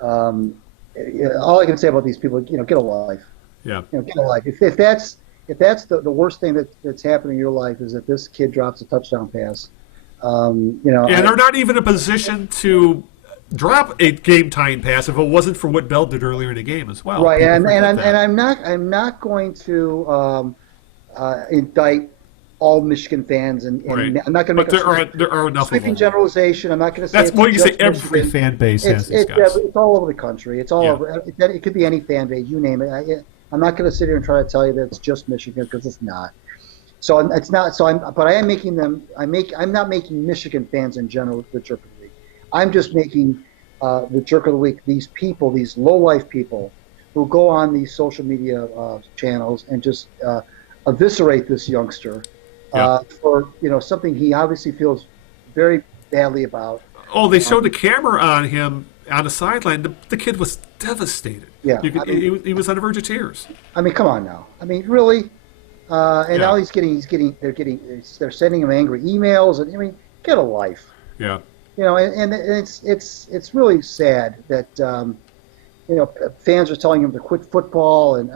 All I can say about these people, get a life. Yeah. Get a life. If that's the worst thing that's happened in your life is that this kid drops a touchdown pass. And they're not even in a position to drop a game-tying pass if it wasn't for what Bell did earlier in the game as well. Right, and I'm not going to indict all Michigan fans, and Right. I'm not going to make there are enough of sweeping them. generalization. I'm not going to say That's it's what you say. just Every Michigan. fan base has these guys. It's all over the country. It's all Yeah. over. It could be any fan base, you name it. I'm not going to sit here and try to tell you that it's just Michigan, because it's not. So it's not. So but I am making them. I'm not making Michigan fans in general the jerk of the week. I'm just making the jerk of the week these people, these low life people, who go on these social media channels and just eviscerate this youngster for something he obviously feels very badly about. Oh, they showed the camera on him on the sideline. The kid was devastated. Yeah, he was on the verge of tears. I mean, come on now. I mean, really. And now they're sending him angry emails, and I mean, get a life. Yeah. And it's really sad that fans are telling him to quit football, and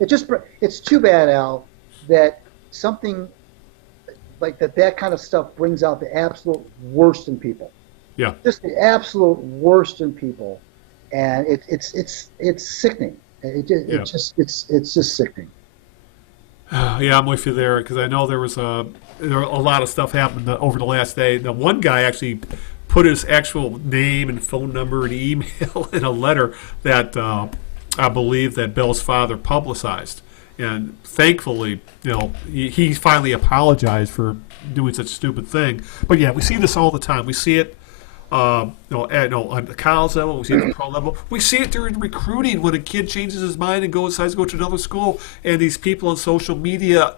it's too bad, Al, that something like that kind of stuff brings out the absolute worst in people. Yeah. Just the absolute worst in people, and it's sickening. It's just sickening. Yeah, I'm with you there, because I know there was a lot of stuff happened over the last day. The one guy actually put his actual name and phone number and email in a letter that I believe that Bill's father publicized. And thankfully, he finally apologized for doing such a stupid thing. But yeah, we see this all the time. We see it on the college level, we see it at the pro level. We see it during recruiting when a kid changes his mind and decides to go to another school, and these people on social media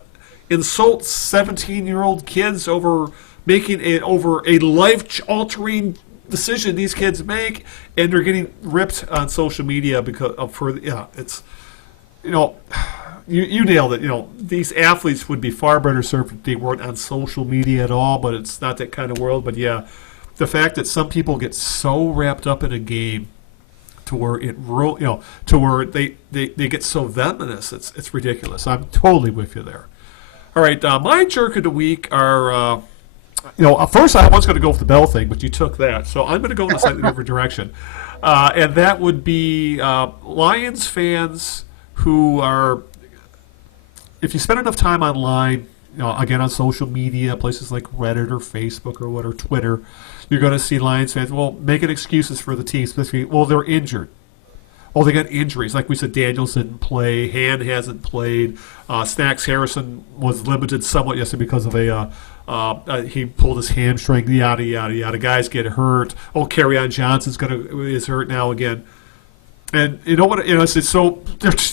insult 17-year-old kids over making over a life-altering decision these kids make, and they're getting ripped on social media because it's you nailed it. These athletes would be far better served if they weren't on social media at all, but it's not that kind of world. But yeah. The fact that some people get so wrapped up in a game to where they get so venomous, it's ridiculous. I'm totally with you there. All right, my jerk of the week are, first I was going to go with the Bell thing, but you took that, so I'm going to go in a slightly different direction, and that would be Lions fans who are, if you spend enough time online, again on social media, places like Reddit or Facebook or Twitter, you're going to see Lions fans, making excuses for the team, specifically, they're injured. They got injuries. Like we said, Daniels didn't play, Hand hasn't played, Snacks Harrison was limited somewhat yesterday because of he pulled his hamstring, yada, yada, yada. Guys get hurt. Kerryon Johnson's is hurt now again. And you know what? It's so,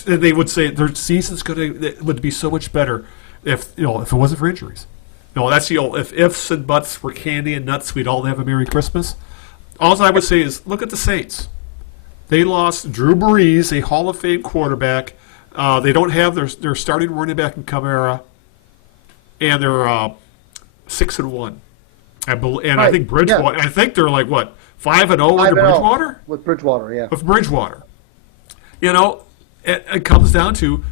they would say their season's would be so much better if it wasn't for injuries. That's the old, if ifs and buts were candy and nuts, we'd all have a Merry Christmas. All I would say is, look at the Saints. They lost Drew Brees, a Hall of Fame quarterback. They don't have their starting running back in Kamara, and they're 6-1. I think Bridgewater. Yeah. I think they're like 5-0 under Bridgewater. With Bridgewater, yeah. With Bridgewater, it comes down to.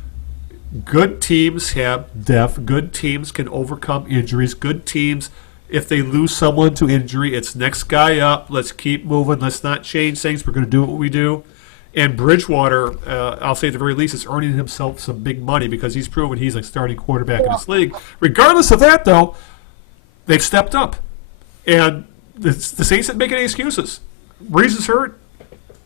Good teams have depth. Good teams can overcome injuries. Good teams, if they lose someone to injury, it's next guy up. Let's keep moving. Let's not change things. We're going to do what we do. And Bridgewater, I'll say at the very least, is earning himself some big money because he's proven he's a starting quarterback in this league. Regardless of that, though, they've stepped up. And the Saints didn't make any excuses. Brees is hurt.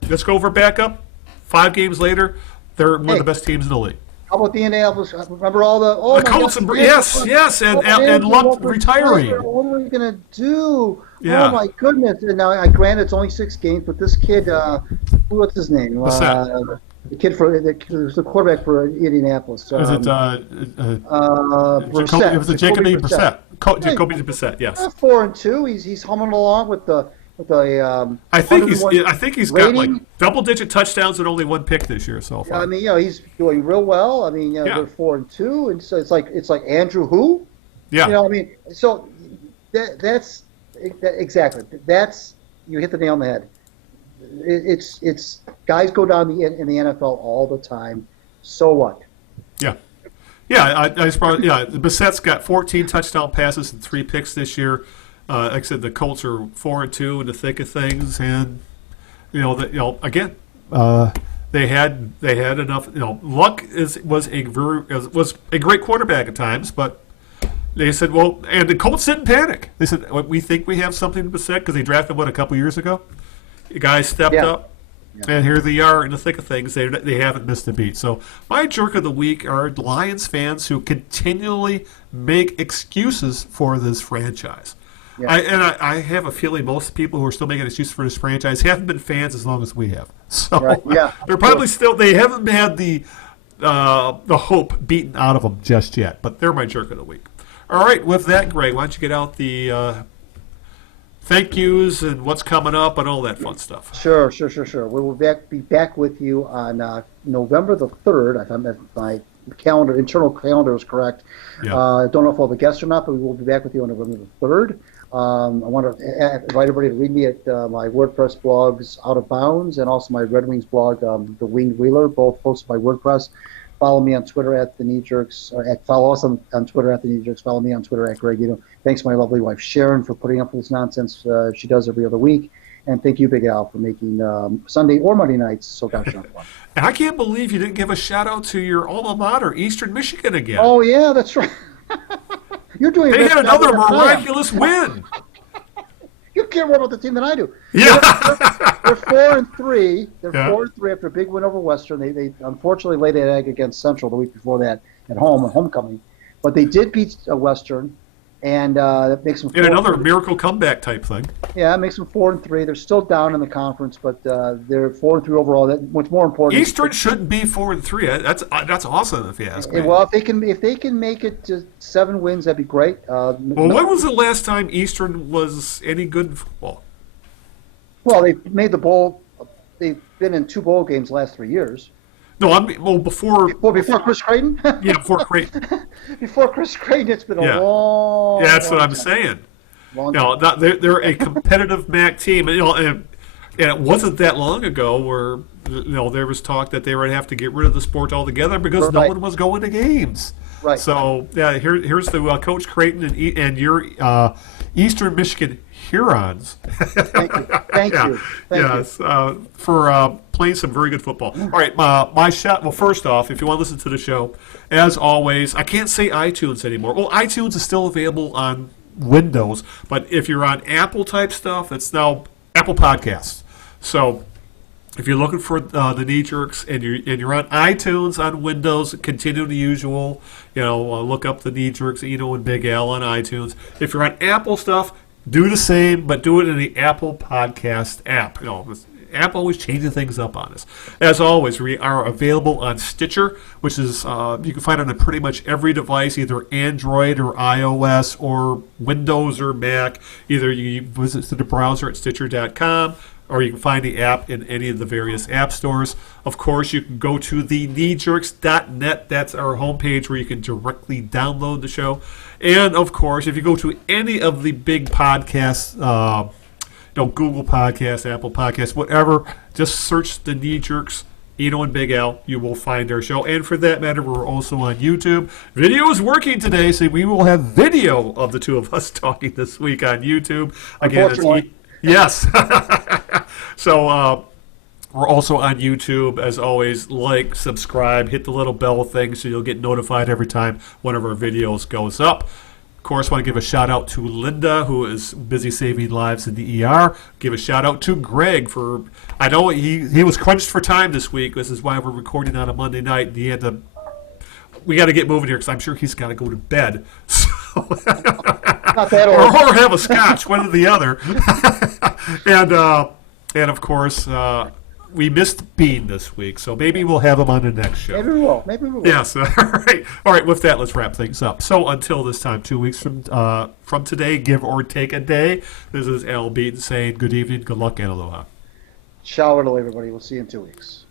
Let's go for backup. 5 games later, they're one of the best teams in the league. How about the Indianapolis? Remember all the Colts and yes, and Luck retiring. What are we gonna do? Yeah. Oh my goodness! And now, granted, it's only 6 games, but this kid, what's his name? The kid the quarterback for Indianapolis. Is it Brissett. it was Jacoby Brissett? Jacoby Brissett, yes. 4-2. He's humming along with the I think he's got like rating. double-digit touchdowns and only one pick this year so far. I mean, he's doing real well. I mean, they're 4-2, and so it's like Andrew who? Yeah. I mean, so that's exactly you hit the nail on the head. It's guys go down in the NFL all the time. So what? Yeah. Yeah, Bissett's got 14 touchdown passes and 3 picks this year. Like I said, the Colts are 4-2 in the thick of things, and again, they had enough. Luck was a great quarterback at times, but they said, well, and the Colts didn't panic. They said, we think we have something to Bissett because they drafted a couple years ago. The guys stepped up. And here they are in the thick of things. They haven't missed a beat. So my jerk of the week are Lions fans who continually make excuses for this franchise. Yeah. I have a feeling most people who are still making excuses for this franchise haven't been fans as long as we have. So they're probably they haven't had the hope beaten out of them just yet. But they're my jerk of the week. All right, with that, Greg, why don't you get out the thank yous and what's coming up and all that fun stuff. Sure. We will be back with you on November the 3rd. If my internal calendar is correct. Yeah. Don't know if I'll have a guest or not, but we will be back with you on November the 3rd. I want to invite everybody to read me at my WordPress blogs, Out of Bounds, and also my Red Wings blog, The Winged Wheeler, both posted by WordPress. Follow me on Twitter at The Knee Jerks. Follow us on Twitter at The Knee Jerks. Follow me on Twitter at Greg Eno. Thanks to my lovely wife Sharon for putting up with this nonsense she does every other week. And thank you, Big Al, for making Sunday or Monday nights so gosh darn fun. And I can't believe you didn't give a shout-out to your alma mater, Eastern Michigan, again. Oh, yeah, that's right. You're doing. They had another miraculous win. You care more about the team than I do. Yeah. They're 4-3. They're 4-3 after a big win over Western. They unfortunately laid an egg against Central the week before that at homecoming. But they did beat Western, and that makes them. And another miracle comeback type thing. Yeah, it makes them 4-3. They're still down in the conference, but they're 4-3 overall. What's more important? Eastern shouldn't be 4-3. That's awesome if you ask me. Well, if they can make it to 7 wins, that'd be great. When was the last time Eastern was any good in football? Well, they made the bowl. They've been in 2 bowl games the last 3 years. No, before Chris Creighton. Yeah, before Creighton. Before Chris Creighton, it's been a long. Yeah, that's what I'm time. saying. They're a competitive MAC team, and it wasn't that long ago where there was talk that they would have to get rid of the sport altogether because no one was going to games. Right. So here's the Coach Creighton and your Eastern Michigan Hurons. Thank you. For playing some very good football. All right, my shot. Well, first off, if you want to listen to the show, as always, I can't say iTunes anymore. Well, iTunes is still available on Windows, but if you're on Apple type stuff, it's now Apple Podcasts. So if you're looking for the Knee Jerks and you're on iTunes on Windows, continue the usual. Look up the Knee Jerks, Eno and Big Al on iTunes. If you're on Apple stuff, do the same, but do it in the Apple Podcast app. Apple always changing things up on us. As always, we are available on Stitcher, which is you can find it on pretty much every device, either Android or iOS or Windows or Mac. Either you visit the browser at Stitcher.com, or you can find the app in any of the various app stores. Of course, you can go to the kneejerks.net. That's our homepage where you can directly download the show. And, of course, if you go to any of the big podcasts, Google Podcasts, Apple Podcasts, whatever, just search the Knee Jerks, Eno and Big Al. You will find our show. And for that matter, we're also on YouTube. Video is working today, so we will have video of the two of us talking this week on YouTube. Again, yes. So we're also on YouTube. As always, like, subscribe, hit the little bell thing so you'll get notified every time one of our videos goes up. Of course, want to give a shout out to Linda, who is busy saving lives in the ER. Give a shout out to Greg for, I know he was crunched for time this week. This is why we're recording on a Monday night. And we got to get moving here because I'm sure he's got to go to bed. So, not that old. or have a scotch, one or the other. And of course, we missed Bean this week, so maybe we'll have him on the next show. Maybe we will. Maybe we will. Yes. All right. All right. With that, let's wrap things up. So until this time, 2 weeks from today, give or take a day. This is Al Beaton saying good evening, good luck, and aloha. Ciao, everybody. We'll see you in 2 weeks.